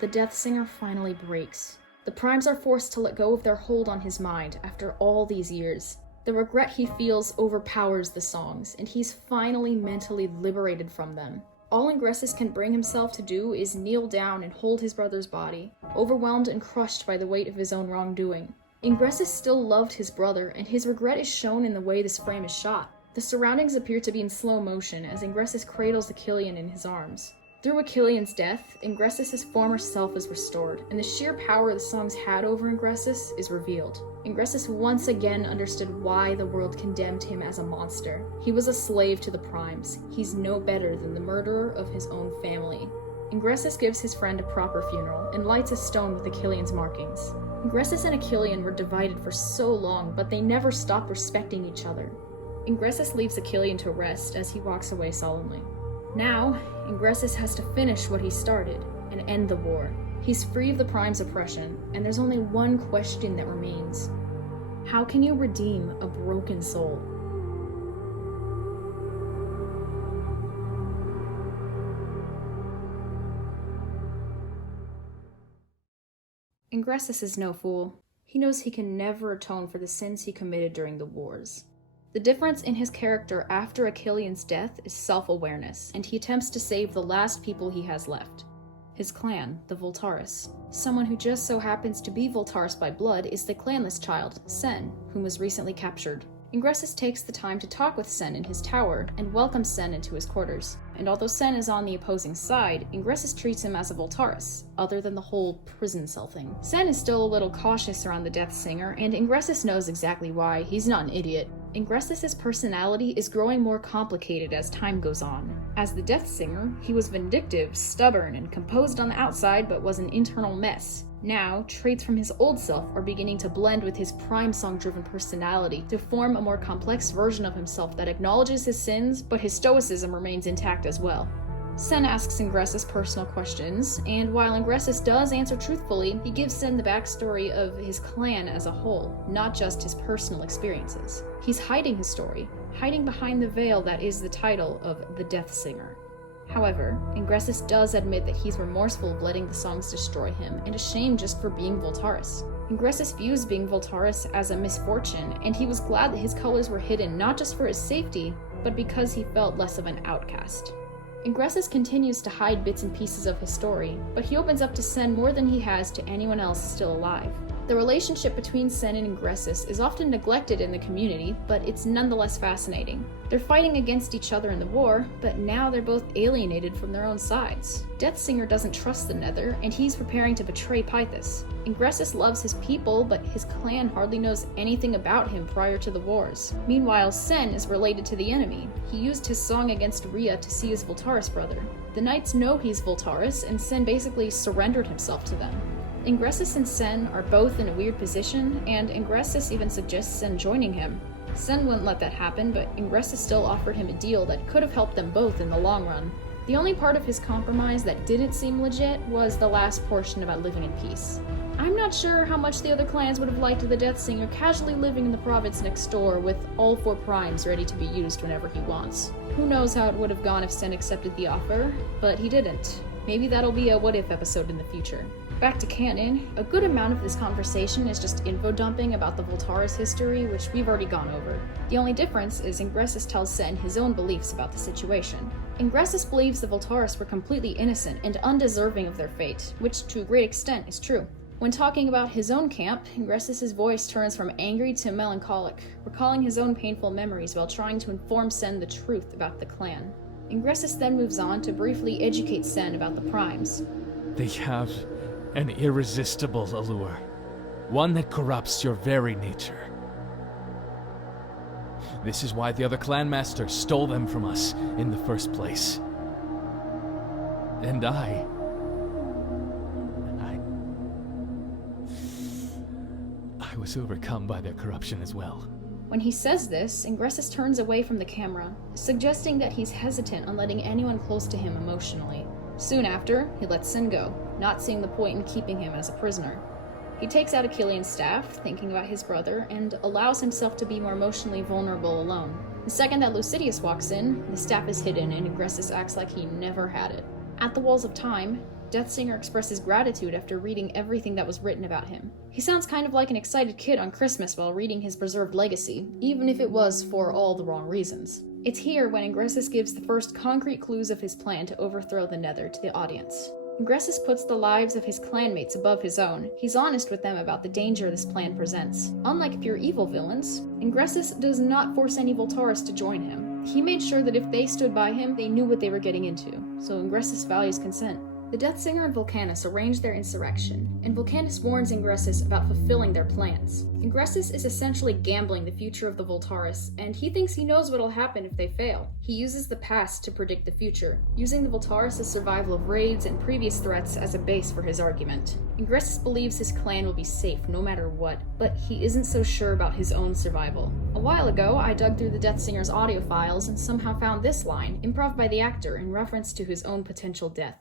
The Deathsinger finally breaks. The Primes are forced to let go of their hold on his mind after all these years. The regret he feels overpowers the songs, and he's finally mentally liberated from them. All Ingressus can bring himself to do is kneel down and hold his brother's body, overwhelmed and crushed by the weight of his own wrongdoing. Ingressus still loved his brother, and his regret is shown in the way this frame is shot. The surroundings appear to be in slow motion as Ingressus cradles Achillean in his arms. Through Achillean's death, Ingressus' former self is restored, and the sheer power the songs had over Ingressus is revealed. Ingressus once again understood why the world condemned him as a monster. He was a slave to the Primes. He's no better than the murderer of his own family. Ingressus gives his friend a proper funeral and lights a stone with Achillean's markings. Ingressus and Achillean were divided for so long, but they never stopped respecting each other. Ingressus leaves Achillean to rest as he walks away solemnly. Now, Ingressus has to finish what he started and end the war. He's free of the Prime's oppression, and there's only one question that remains. How can you redeem a broken soul? Ingressus is no fool. He knows he can never atone for the sins he committed during the wars. The difference in his character after Achillean's death is self-awareness, and he attempts to save the last people he has left. His clan, the Voltaris. Someone who just so happens to be Voltaris by blood is the clanless child, Sen, whom was recently captured. Ingressus takes the time to talk with Sen in his tower and welcomes Sen into his quarters. And although Sen is on the opposing side, Ingressus treats him as a Voltaris, other than the whole prison cell thing. Sen is still a little cautious around the Deathsinger, and Ingressus knows exactly why. He's not an idiot. Ingressus' personality is growing more complicated as time goes on. As the Deathsinger, he was vindictive, stubborn, and composed on the outside but was an internal mess. Now, traits from his old self are beginning to blend with his Prime song-driven personality to form a more complex version of himself that acknowledges his sins, but his stoicism remains intact as well. Sen asks Ingressus personal questions, and while Ingressus does answer truthfully, he gives Sen the backstory of his clan as a whole, not just his personal experiences. He's hiding his story, hiding behind the veil that is the title of the Deathsinger. However, Ingressus does admit that he's remorseful of letting the songs destroy him, and ashamed just for being Voltaris. Ingressus views being Voltaris as a misfortune, and he was glad that his colors were hidden not just for his safety, but because he felt less of an outcast. Ingressus continues to hide bits and pieces of his story, but he opens up to Sen more than he has to anyone else still alive. The relationship between Sen and Ingressus is often neglected in the community, but it's nonetheless fascinating. They're fighting against each other in the war, but now they're both alienated from their own sides. Deathsinger doesn't trust the Nether, and he's preparing to betray Pythis. Ingressus loves his people, but his clan hardly knows anything about him prior to the wars. Meanwhile, Sen is related to the enemy. He used his song against Rhea to see his Voltaris brother. The knights know he's Voltaris, and Sen basically surrendered himself to them. Ingressus and Sen are both in a weird position, and Ingressus even suggests Sen joining him. Sen wouldn't let that happen, but Ingressus still offered him a deal that could have helped them both in the long run. The only part of his compromise that didn't seem legit was the last portion about living in peace. I'm not sure how much the other clans would have liked the Deathsinger casually living in the province next door with all 4 primes ready to be used whenever he wants. Who knows how it would have gone if Sen accepted the offer, but he didn't. Maybe that'll be a what if episode in the future. Back to canon, a good amount of this conversation is just info dumping about the Voltaris history, which we've already gone over. The only difference is Ingressus tells Sen his own beliefs about the situation. Ingressus believes the Voltaris were completely innocent and undeserving of their fate, which to a great extent is true. When talking about his own camp, Ingressus' voice turns from angry to melancholic, recalling his own painful memories while trying to inform Sen the truth about the clan. Ingressus then moves on to briefly educate Sen about the primes. They have an irresistible allure, one that corrupts your very nature. This is why the other clan masters stole them from us in the first place. And I was overcome by their corruption as well. When he says this, Ingressus turns away from the camera, suggesting that he's hesitant on letting anyone close to him emotionally. Soon after, he lets Sen go, not seeing the point in keeping him as a prisoner. He takes out Achillean's staff, thinking about his brother, and allows himself to be more emotionally vulnerable alone. The second that Lucidius walks in, the staff is hidden and Ingressus acts like he never had it. At the Walls of Time, Deathsinger expresses gratitude after reading everything that was written about him. He sounds kind of like an excited kid on Christmas while reading his preserved legacy, even if it was for all the wrong reasons. It's here when Ingressus gives the first concrete clues of his plan to overthrow the Nether to the audience. Ingressus puts the lives of his clanmates above his own. He's honest with them about the danger this plan presents. Unlike pure evil villains, Ingressus does not force any Voltaris to join him. He made sure that if they stood by him, they knew what they were getting into, so Ingressus values consent. The Deathsinger and Vulcanus arrange their insurrection, and Vulcanus warns Ingressus about fulfilling their plans. Ingressus is essentially gambling the future of the Voltaris, and he thinks he knows what'll happen if they fail. He uses the past to predict the future, using the Voltaris' survival of raids and previous threats as a base for his argument. Ingressus believes his clan will be safe no matter what, but he isn't so sure about his own survival. A while ago, I dug through the Deathsinger's audio files and somehow found this line, improv by the actor in reference to his own potential death.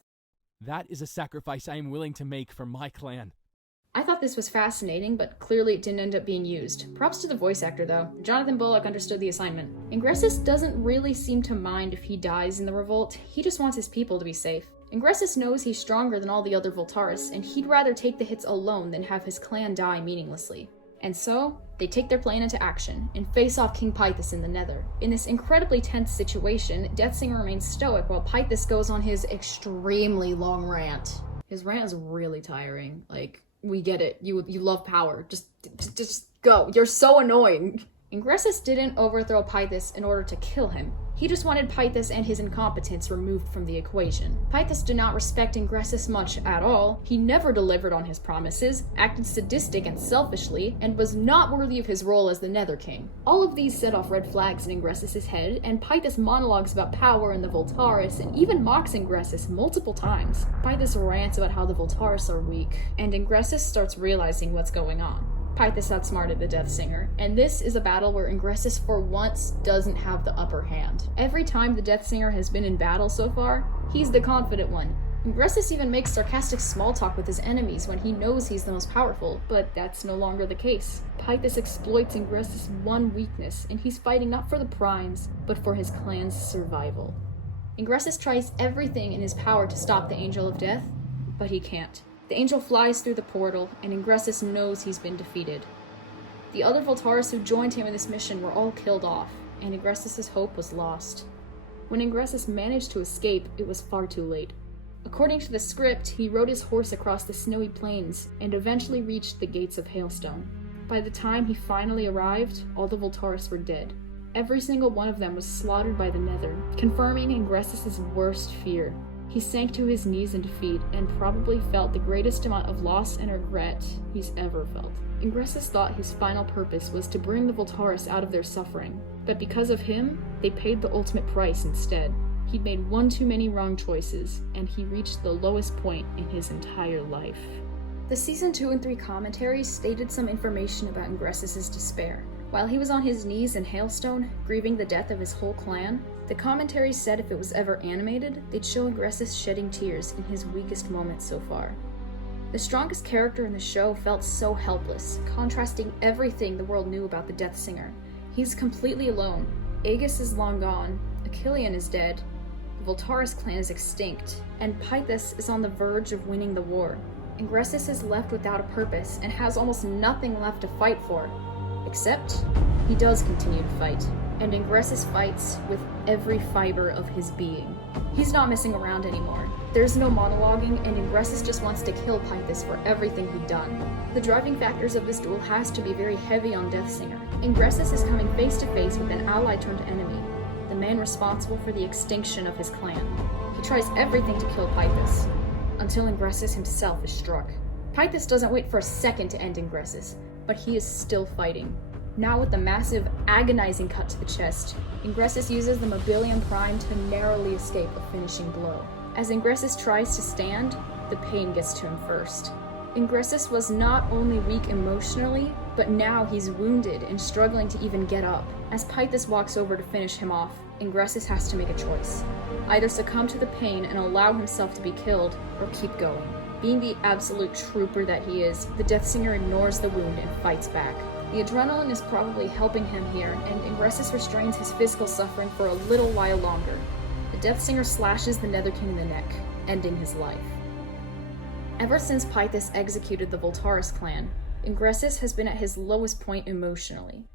That is a sacrifice I am willing to make for my clan. I thought this was fascinating, but clearly it didn't end up being used. Props to the voice actor, though. Jonathan Bullock understood the assignment. Ingressus doesn't really seem to mind if he dies in the revolt. He just wants his people to be safe. Ingressus knows he's stronger than all the other Voltaris, and he'd rather take the hits alone than have his clan die meaninglessly. And so, they take their plan into action, and face off King Pythis in the Nether. In this incredibly tense situation, Deathsinger remains stoic while Pythis goes on his extremely long rant. His rant is really tiring. Like, we get it. You love power. Just go. You're so annoying. Ingressus didn't overthrow Pythis in order to kill him. He just wanted Pythis and his incompetence removed from the equation. Pythis did not respect Ingressus much at all. He never delivered on his promises, acted sadistic and selfishly, and was not worthy of his role as the Nether King. All of these set off red flags in Ingressus' head, and Pythis monologues about power and the Voltaris, and even mocks Ingressus multiple times. Pythis rants about how the Voltaris are weak, and Ingressus starts realizing what's going on. Pythus outsmarted the Deathsinger, and this is a battle where Ingressus for once doesn't have the upper hand. Every time the Deathsinger has been in battle so far, he's the confident one. Ingressus even makes sarcastic small talk with his enemies when he knows he's the most powerful, but that's no longer the case. Pythus exploits Ingressus' one weakness, and he's fighting not for the primes, but for his clan's survival. Ingressus tries everything in his power to stop the Angel of Death, but he can't. The angel flies through the portal, and Ingressus knows he's been defeated. The other Voltaris who joined him in this mission were all killed off, and Ingressus' hope was lost. When Ingressus managed to escape, it was far too late. According to the script, he rode his horse across the snowy plains, and eventually reached the gates of Hailstone. By the time he finally arrived, all the Voltaris were dead. Every single one of them was slaughtered by the Nether, confirming Ingressus' worst fear. He sank to his knees in defeat, and probably felt the greatest amount of loss and regret he's ever felt. Ingressus thought his final purpose was to bring the Voltaris out of their suffering, but because of him, they paid the ultimate price instead. He'd made one too many wrong choices, and he reached the lowest point in his entire life. The Season 2 and 3 commentaries stated some information about Ingressus' despair. While he was on his knees in Hailstone, grieving the death of his whole clan, the commentaries said if it was ever animated, they'd show Ingressus shedding tears in his weakest moments so far. The strongest character in the show felt so helpless, contrasting everything the world knew about the Deathsinger. He's completely alone. Aegis is long gone, Achillean is dead, the Voltaris clan is extinct, and Pythus is on the verge of winning the war. Ingressus is left without a purpose and has almost nothing left to fight for. Except, he does continue to fight, and Ingressus fights with every fiber of his being. He's not messing around anymore. There's no monologuing, and Ingressus just wants to kill Pythus for everything he'd done. The driving factors of this duel has to be very heavy on Deathsinger. Ingressus is coming face to face with an ally turned enemy, the man responsible for the extinction of his clan. He tries everything to kill Pythus, until Ingressus himself is struck. Pythus doesn't wait for a second to end Ingressus, but he is still fighting. Now with the massive, agonizing cut to the chest, Ingressus uses the Mobilium Prime to narrowly escape a finishing blow. As Ingressus tries to stand, the pain gets to him first. Ingressus was not only weak emotionally, but now he's wounded and struggling to even get up. As Pythus walks over to finish him off, Ingressus has to make a choice. Either succumb to the pain and allow himself to be killed, or keep going. Being the absolute trooper that he is, the Deathsinger ignores the wound and fights back. The adrenaline is probably helping him here, and Ingressus restrains his physical suffering for a little while longer. The Deathsinger slashes the Nether King in the neck, ending his life. Ever since Pythus executed the Voltaris clan, Ingressus has been at his lowest point emotionally.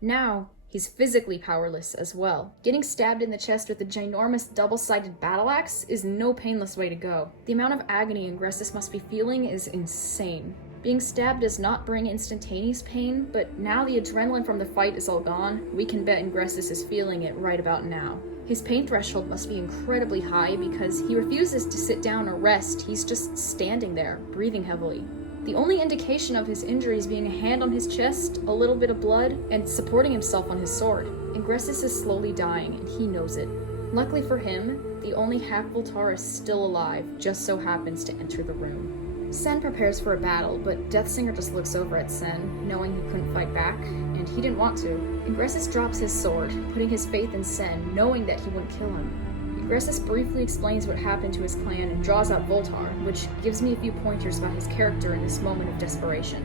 Now, he's physically powerless as well. Getting stabbed in the chest with a ginormous double-sided battle axe is no painless way to go. The amount of agony Ingressus must be feeling is insane. Being stabbed does not bring instantaneous pain, but now the adrenaline from the fight is all gone, we can bet Ingressus is feeling it right about now. His pain threshold must be incredibly high because he refuses to sit down or rest, he's just standing there, breathing heavily. The only indication of his injuries being a hand on his chest, a little bit of blood, and supporting himself on his sword. Ingressus is slowly dying, and he knows it. Luckily for him, the only half-Voltaris still alive just so happens to enter the room. Sen prepares for a battle, but Deathsinger just looks over at Sen, knowing he couldn't fight back, and he didn't want to. Ingressus drops his sword, putting his faith in Sen, knowing that he wouldn't kill him. Ingressus briefly explains what happened to his clan and draws out Voltar, which gives me a few pointers about his character in this moment of desperation.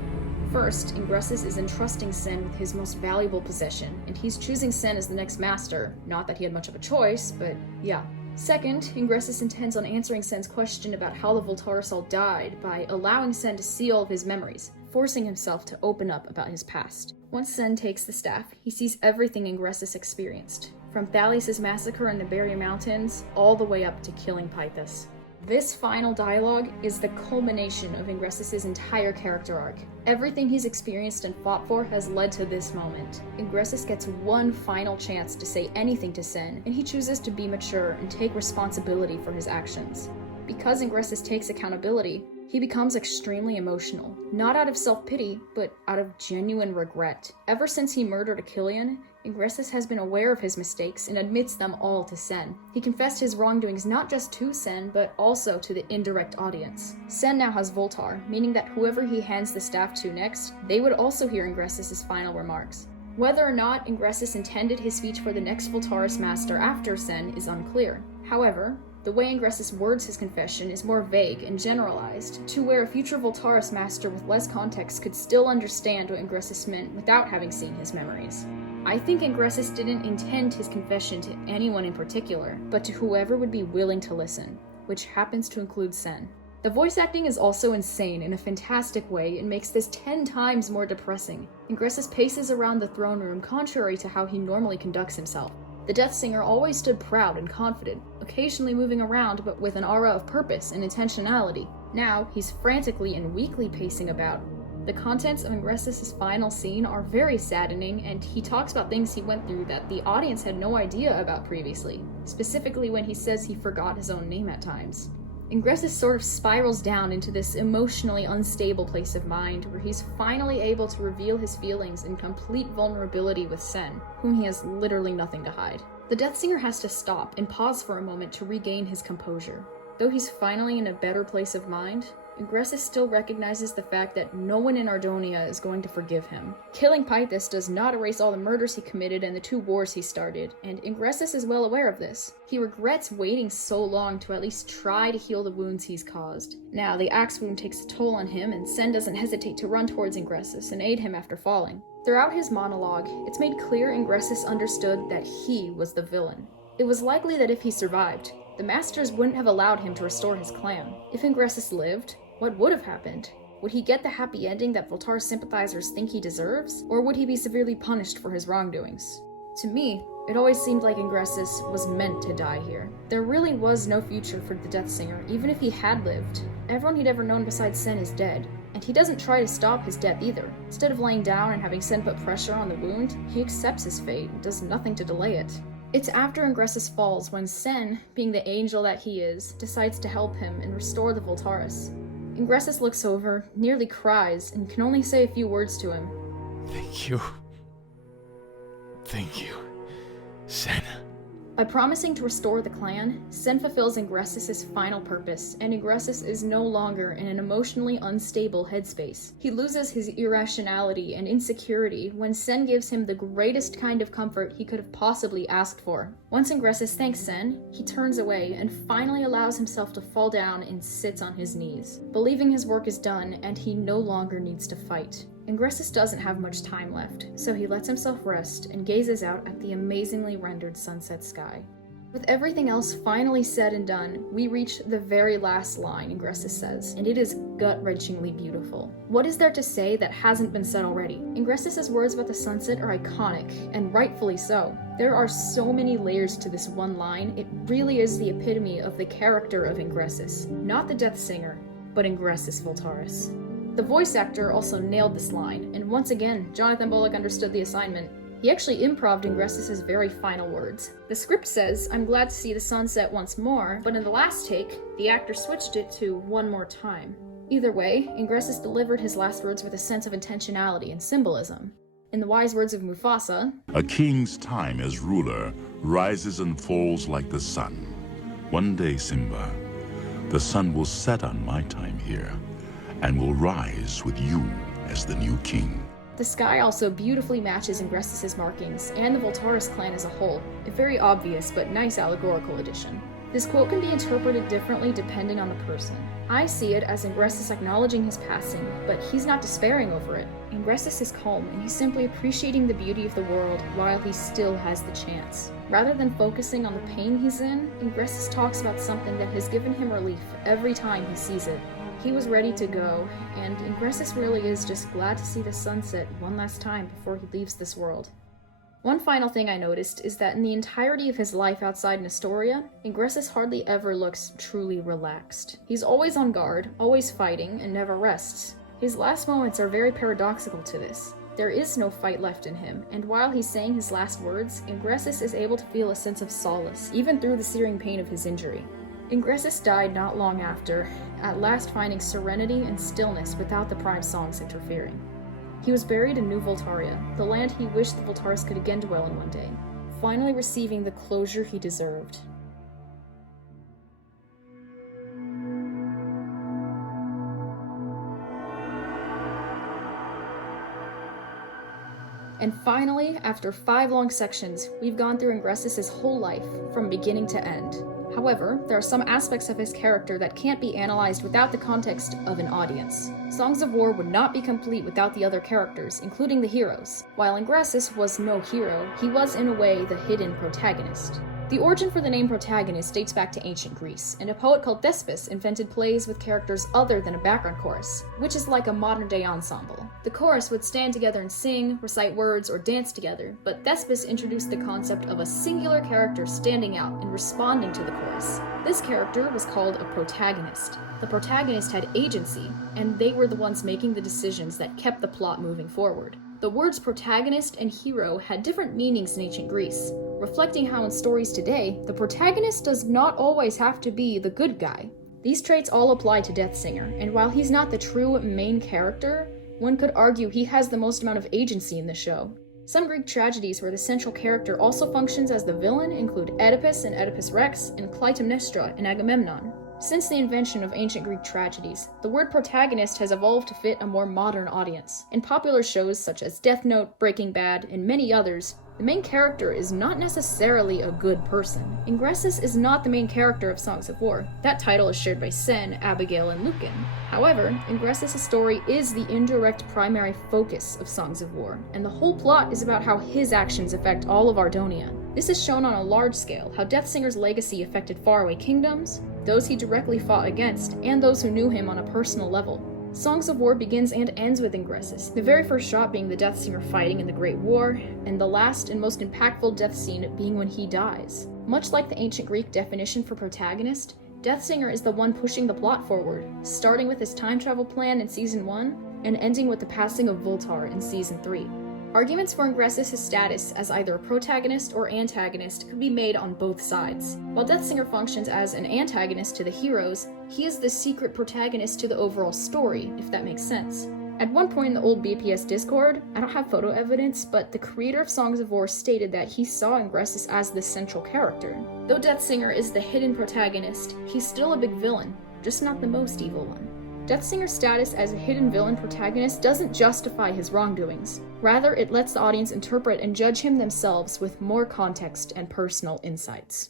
First, Ingressus is entrusting Sen with his most valuable possession, and he's choosing Sen as the next master. Not that he had much of a choice, but yeah. Second, Ingressus intends on answering Sen's question about how the Voltaris all died by allowing Sen to see all of his memories, forcing himself to open up about his past. Once Sen takes the staff, he sees everything Ingressus experienced, from Thalius' massacre in the Barrier Mountains, all the way up to killing Pythus. This final dialogue is the culmination of Ingressus' entire character arc. Everything he's experienced and fought for has led to this moment. Ingressus gets one final chance to say anything to Sen, and he chooses to be mature and take responsibility for his actions. Because Ingressus takes accountability, He becomes extremely emotional, not out of self-pity, but out of genuine regret. Ever since he murdered Achillean, Ingressus has been aware of his mistakes and admits them all to Sen. He confessed his wrongdoings not just to Sen, but also to the indirect audience. Sen now has Voltar, meaning that whoever he hands the staff to next, they would also hear Ingressus' final remarks. Whether or not Ingressus intended his speech for the next Voltaris master after Sen is unclear. However, the way Ingressus words his confession is more vague and generalized, to where a future Voltaris master with less context could still understand what Ingressus meant without having seen his memories. I think Ingressus didn't intend his confession to anyone in particular, but to whoever would be willing to listen, which happens to include Sen. The voice acting is also insane in a fantastic way and makes this 10 times more depressing. Ingressus paces around the throne room contrary to how he normally conducts himself. The Deathsinger always stood proud and confident, occasionally moving around but with an aura of purpose and intentionality. Now, he's frantically and weakly pacing about. The contents of Ingressus' final scene are very saddening, and he talks about things he went through that the audience had no idea about previously, specifically when he says he forgot his own name at times. Ingressus sort of spirals down into this emotionally unstable place of mind where he's finally able to reveal his feelings in complete vulnerability with Sen, whom he has literally nothing to hide. The Deathsinger has to stop and pause for a moment to regain his composure. Though he's finally in a better place of mind, Ingressus still recognizes the fact that no one in Ardonia is going to forgive him. Killing Pythus does not erase all the murders he committed and the 2 wars he started, and Ingressus is well aware of this. He regrets waiting so long to at least try to heal the wounds he's caused. Now, the axe wound takes a toll on him, and Sen doesn't hesitate to run towards Ingressus and aid him after falling. Throughout his monologue, it's made clear Ingressus understood that he was the villain. It was likely that if he survived, the Masters wouldn't have allowed him to restore his clan. If Ingressus lived, what would have happened? Would he get the happy ending that Voltaris sympathizers think he deserves? Or would he be severely punished for his wrongdoings? To me, it always seemed like Ingressus was meant to die here. There really was no future for the Deathsinger, even if he had lived. Everyone he'd ever known besides Sen is dead, and he doesn't try to stop his death either. Instead of laying down and having Sen put pressure on the wound, he accepts his fate and does nothing to delay it. It's after Ingressus falls when Sen, being the angel that he is, decides to help him and restore the Voltaris. Ingressus looks over, nearly cries, and can only say a few words to him. Thank you. Thank you, Sen. By promising to restore the clan, Sen fulfills Ingressus' final purpose, and Ingressus is no longer in an emotionally unstable headspace. He loses his irrationality and insecurity when Sen gives him the greatest kind of comfort he could have possibly asked for. Once Ingressus thanks Sen, he turns away and finally allows himself to fall down and sits on his knees, believing his work is done and he no longer needs to fight. Ingressus doesn't have much time left, so he lets himself rest and gazes out at the amazingly rendered sunset sky. With everything else finally said and done, we reach the very last line Ingressus says, and it is gut-wrenchingly beautiful. What is there to say that hasn't been said already? Ingressus' words about the sunset are iconic, and rightfully so. There are so many layers to this one line, it really is the epitome of the character of Ingressus. Not the Deathsinger, but Ingressus Voltaris. The voice actor also nailed this line, and once again, Jonathan Bullock understood the assignment. He actually improv'd Ingressus' very final words. The script says, "I'm glad to see the sunset once more," but in the last take, the actor switched it to "one more time." Either way, Ingressus delivered his last words with a sense of intentionality and symbolism. In the wise words of Mufasa, "A king's time as ruler rises and falls like the sun. One day, Simba, the sun will set on my time here, and will rise with you as the new king." The sky also beautifully matches Ingressus' markings, and the Voltaris clan as a whole, a very obvious but nice allegorical addition. This quote can be interpreted differently depending on the person. I see it as Ingressus acknowledging his passing, but he's not despairing over it. Ingressus is calm, and he's simply appreciating the beauty of the world while he still has the chance. Rather than focusing on the pain he's in, Ingressus talks about something that has given him relief every time he sees it. He was ready to go, and Ingressus really is just glad to see the sunset one last time before he leaves this world. One final thing I noticed is that in the entirety of his life outside Nestoria, Ingressus hardly ever looks truly relaxed. He's always on guard, always fighting, and never rests. His last moments are very paradoxical to this. There is no fight left in him, and while he's saying his last words, Ingressus is able to feel a sense of solace, even through the searing pain of his injury. Ingressus died not long after, at last finding serenity and stillness without the prime songs interfering. He was buried in New Voltaria, the land he wished the Voltaris could again dwell in one day, finally receiving the closure he deserved. And finally, after 5 long sections, we've gone through Ingressus' whole life, from beginning to end. However, there are some aspects of his character that can't be analyzed without the context of an audience. Songs of War would not be complete without the other characters, including the heroes. While Ingressus was no hero, he was in a way the hidden protagonist. The origin for the name protagonist dates back to ancient Greece, and a poet called Thespis invented plays with characters other than a background chorus, which is like a modern-day ensemble. The chorus would stand together and sing, recite words, or dance together, but Thespis introduced the concept of a singular character standing out and responding to the chorus. This character was called a protagonist. The protagonist had agency, and they were the ones making the decisions that kept the plot moving forward. The words protagonist and hero had different meanings in ancient Greece, reflecting how in stories today, the protagonist does not always have to be the good guy. These traits all apply to Deathsinger, and while he's not the true main character, one could argue he has the most amount of agency in the show. Some Greek tragedies where the central character also functions as the villain include Oedipus and Oedipus Rex, and Clytemnestra and Agamemnon. Since the invention of ancient Greek tragedies, the word protagonist has evolved to fit a more modern audience. In popular shows such as Death Note, Breaking Bad, and many others, the main character is not necessarily a good person. Ingressus is not the main character of Songs of War. That title is shared by Sen, Abigail, and Lucan. However, Ingressus' story is the indirect primary focus of Songs of War, and the whole plot is about how his actions affect all of Ardonia. This is shown on a large scale, how Deathsinger's legacy affected faraway kingdoms, those he directly fought against, and those who knew him on a personal level. Songs of War begins and ends with Ingressus, the very first shot being the Deathsinger fighting in the Great War, and the last and most impactful death scene being when he dies. Much like the ancient Greek definition for protagonist, Deathsinger is the one pushing the plot forward, starting with his time travel plan in Season 1, and ending with the passing of Voltar in Season 3. Arguments for Ingressus' status as either a protagonist or antagonist could be made on both sides. While Deathsinger functions as an antagonist to the heroes, he is the secret protagonist to the overall story, if that makes sense. At one point in the old BPS Discord, I don't have photo evidence, but the creator of Songs of War stated that he saw Ingressus as the central character. Though Deathsinger is the hidden protagonist, he's still a big villain, just not the most evil one. Deathsinger's status as a hidden villain protagonist doesn't justify his wrongdoings. Rather, it lets the audience interpret and judge him themselves with more context and personal insights.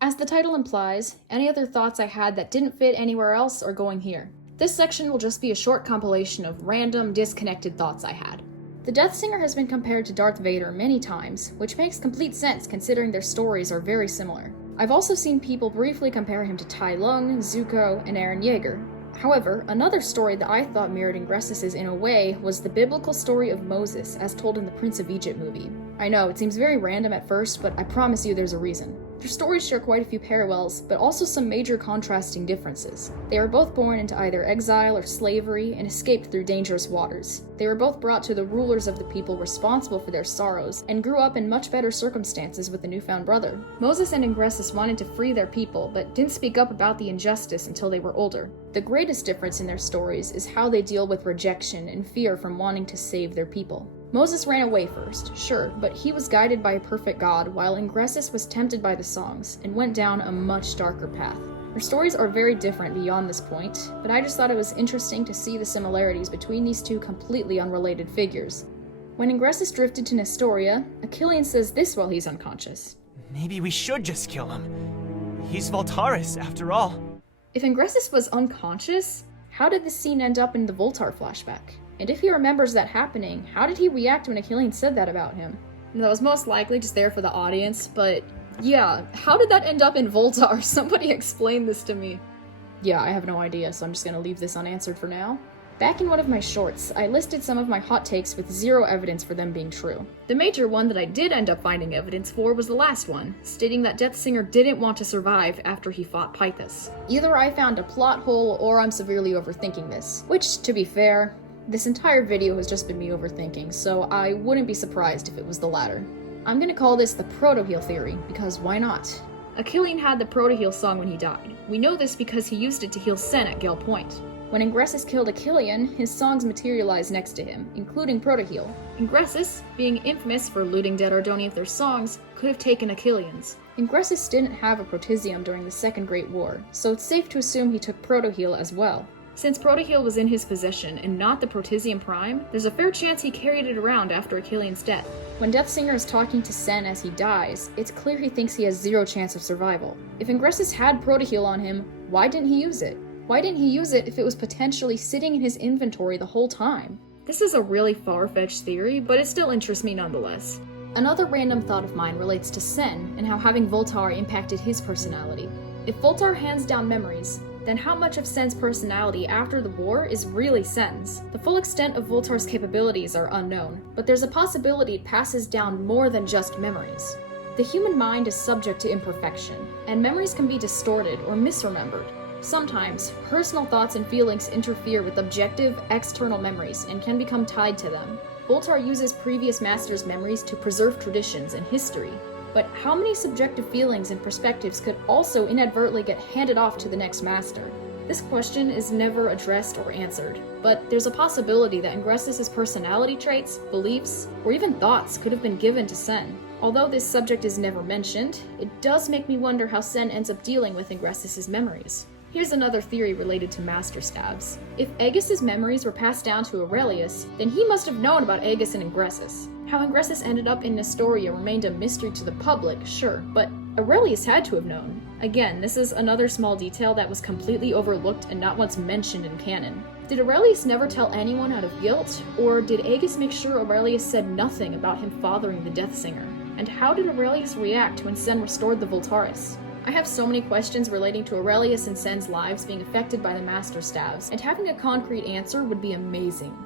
As the title implies, any other thoughts I had that didn't fit anywhere else are going here. This section will just be a short compilation of random, disconnected thoughts I had. The Deathsinger has been compared to Darth Vader many times, which makes complete sense considering their stories are very similar. I've also seen people briefly compare him to Tai Lung, Zuko, and Eren Yeager. However, another story that I thought mirrored Ingressus' in a way was the biblical story of Moses as told in the Prince of Egypt movie. I know, it seems very random at first, but I promise you there's a reason. Their stories share quite a few parallels, but also some major contrasting differences. They were both born into either exile or slavery and escaped through dangerous waters. They were both brought to the rulers of the people responsible for their sorrows, and grew up in much better circumstances with a newfound brother. Moses and Ingressus wanted to free their people, but didn't speak up about the injustice until they were older. The greatest difference in their stories is how they deal with rejection and fear from wanting to save their people. Moses ran away first, sure, but he was guided by a perfect God, while Ingressus was tempted by the songs, and went down a much darker path. Their stories are very different beyond this point, but I just thought it was interesting to see the similarities between these two completely unrelated figures. When Ingressus drifted to Nestoria, Achillean says this while he's unconscious. Maybe we should just kill him. He's Voltaris, after all. If Ingressus was unconscious, how did this scene end up in the Voltar flashback? And if he remembers that happening, how did he react when Achillean said that about him? And that was most likely just there for the audience, but yeah, how did that end up in Voltar? Somebody explain this to me. Yeah, I have no idea, so I'm just gonna leave this unanswered for now. Back in one of my shorts, I listed some of my hot takes with zero evidence for them being true. The major one that I did end up finding evidence for was the last one, stating that Deathsinger didn't want to survive after he fought Pythus. Either I found a plot hole or I'm severely overthinking this, which, to be fair, This entire video has just been me overthinking, so I wouldn't be surprised if it was the latter. I'm gonna call this the proto-heal theory, because why not? Achillean had the proto-heal song when he died. We know this because he used it to heal Sen at Gale Point. When Ingressus killed Achillean, his songs materialized next to him, including proto-heal. Ingressus, being infamous for looting dead Ardoni of their songs, could have taken Achillean's. Ingressus didn't have a protesium during the Second Great War, so it's safe to assume he took proto-heal as well. Since proto-heal was in his possession and not the protesium prime, there's a fair chance he carried it around after Achillean's death. When Deathsinger is talking to Sen as he dies, it's clear he thinks he has zero chance of survival. If Ingressus had proto-heal on him, why didn't he use it? Why didn't he use it if it was potentially sitting in his inventory the whole time? This is a really far-fetched theory, but it still interests me nonetheless. Another random thought of mine relates to Sen and how having Voltar impacted his personality. If Voltar hands down memories, then how much of Sen's personality after the war is really Sen's? The full extent of Voltar's capabilities are unknown, but there's a possibility it passes down more than just memories. The human mind is subject to imperfection, and memories can be distorted or misremembered. Sometimes, personal thoughts and feelings interfere with objective, external memories and can become tied to them. Voltar uses previous masters' memories to preserve traditions and history. But how many subjective feelings and perspectives could also inadvertently get handed off to the next master? This question is never addressed or answered, but there's a possibility that Ingressus' personality traits, beliefs, or even thoughts could have been given to Sen. Although this subject is never mentioned, it does make me wonder how Sen ends up dealing with Ingressus' memories. Here's another theory related to master stabs. If Aegis' memories were passed down to Aurelius, then he must have known about Aegis and Ingressus. How Ingressus ended up in Nestoria remained a mystery to the public, sure, but Aurelius had to have known. Again, this is another small detail that was completely overlooked and not once mentioned in canon. Did Aurelius never tell anyone out of guilt, or did Aegis make sure Aurelius said nothing about him fathering the Deathsinger? And how did Aurelius react when Sen restored the Voltaris? I have so many questions relating to Aurelius and Sen's lives being affected by the Master Stabs, and having a concrete answer would be amazing.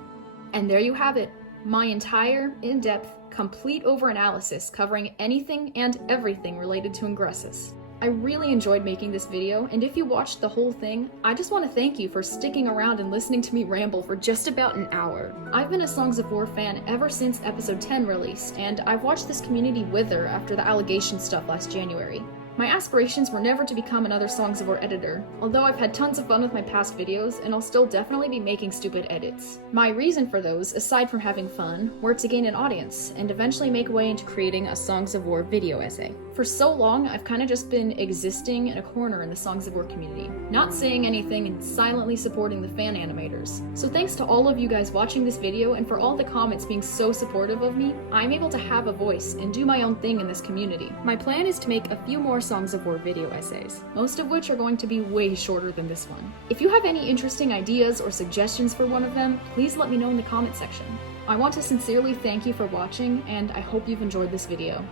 And there you have it, my entire, in-depth, complete over-analysis covering anything and everything related to Ingressus. I really enjoyed making this video, and if you watched the whole thing, I just want to thank you for sticking around and listening to me ramble for just about an hour. I've been a Songs of War fan ever since episode 10 released, and I've watched this community wither after the allegation stuff last January. My aspirations were never to become another Songs of War editor, although I've had tons of fun with my past videos, and I'll still definitely be making stupid edits. My reason for those, aside from having fun, were to gain an audience, and eventually make way into creating a Songs of War video essay. For so long, I've kinda just been existing in a corner in the Songs of War community, not saying anything and silently supporting the fan animators. So thanks to all of you guys watching this video, and for all the comments being so supportive of me, I'm able to have a voice and do my own thing in this community. My plan is to make a few more Songs of War video essays, most of which are going to be way shorter than this one. If you have any interesting ideas or suggestions for one of them, please let me know in the comment section. I want to sincerely thank you for watching, and I hope you've enjoyed this video.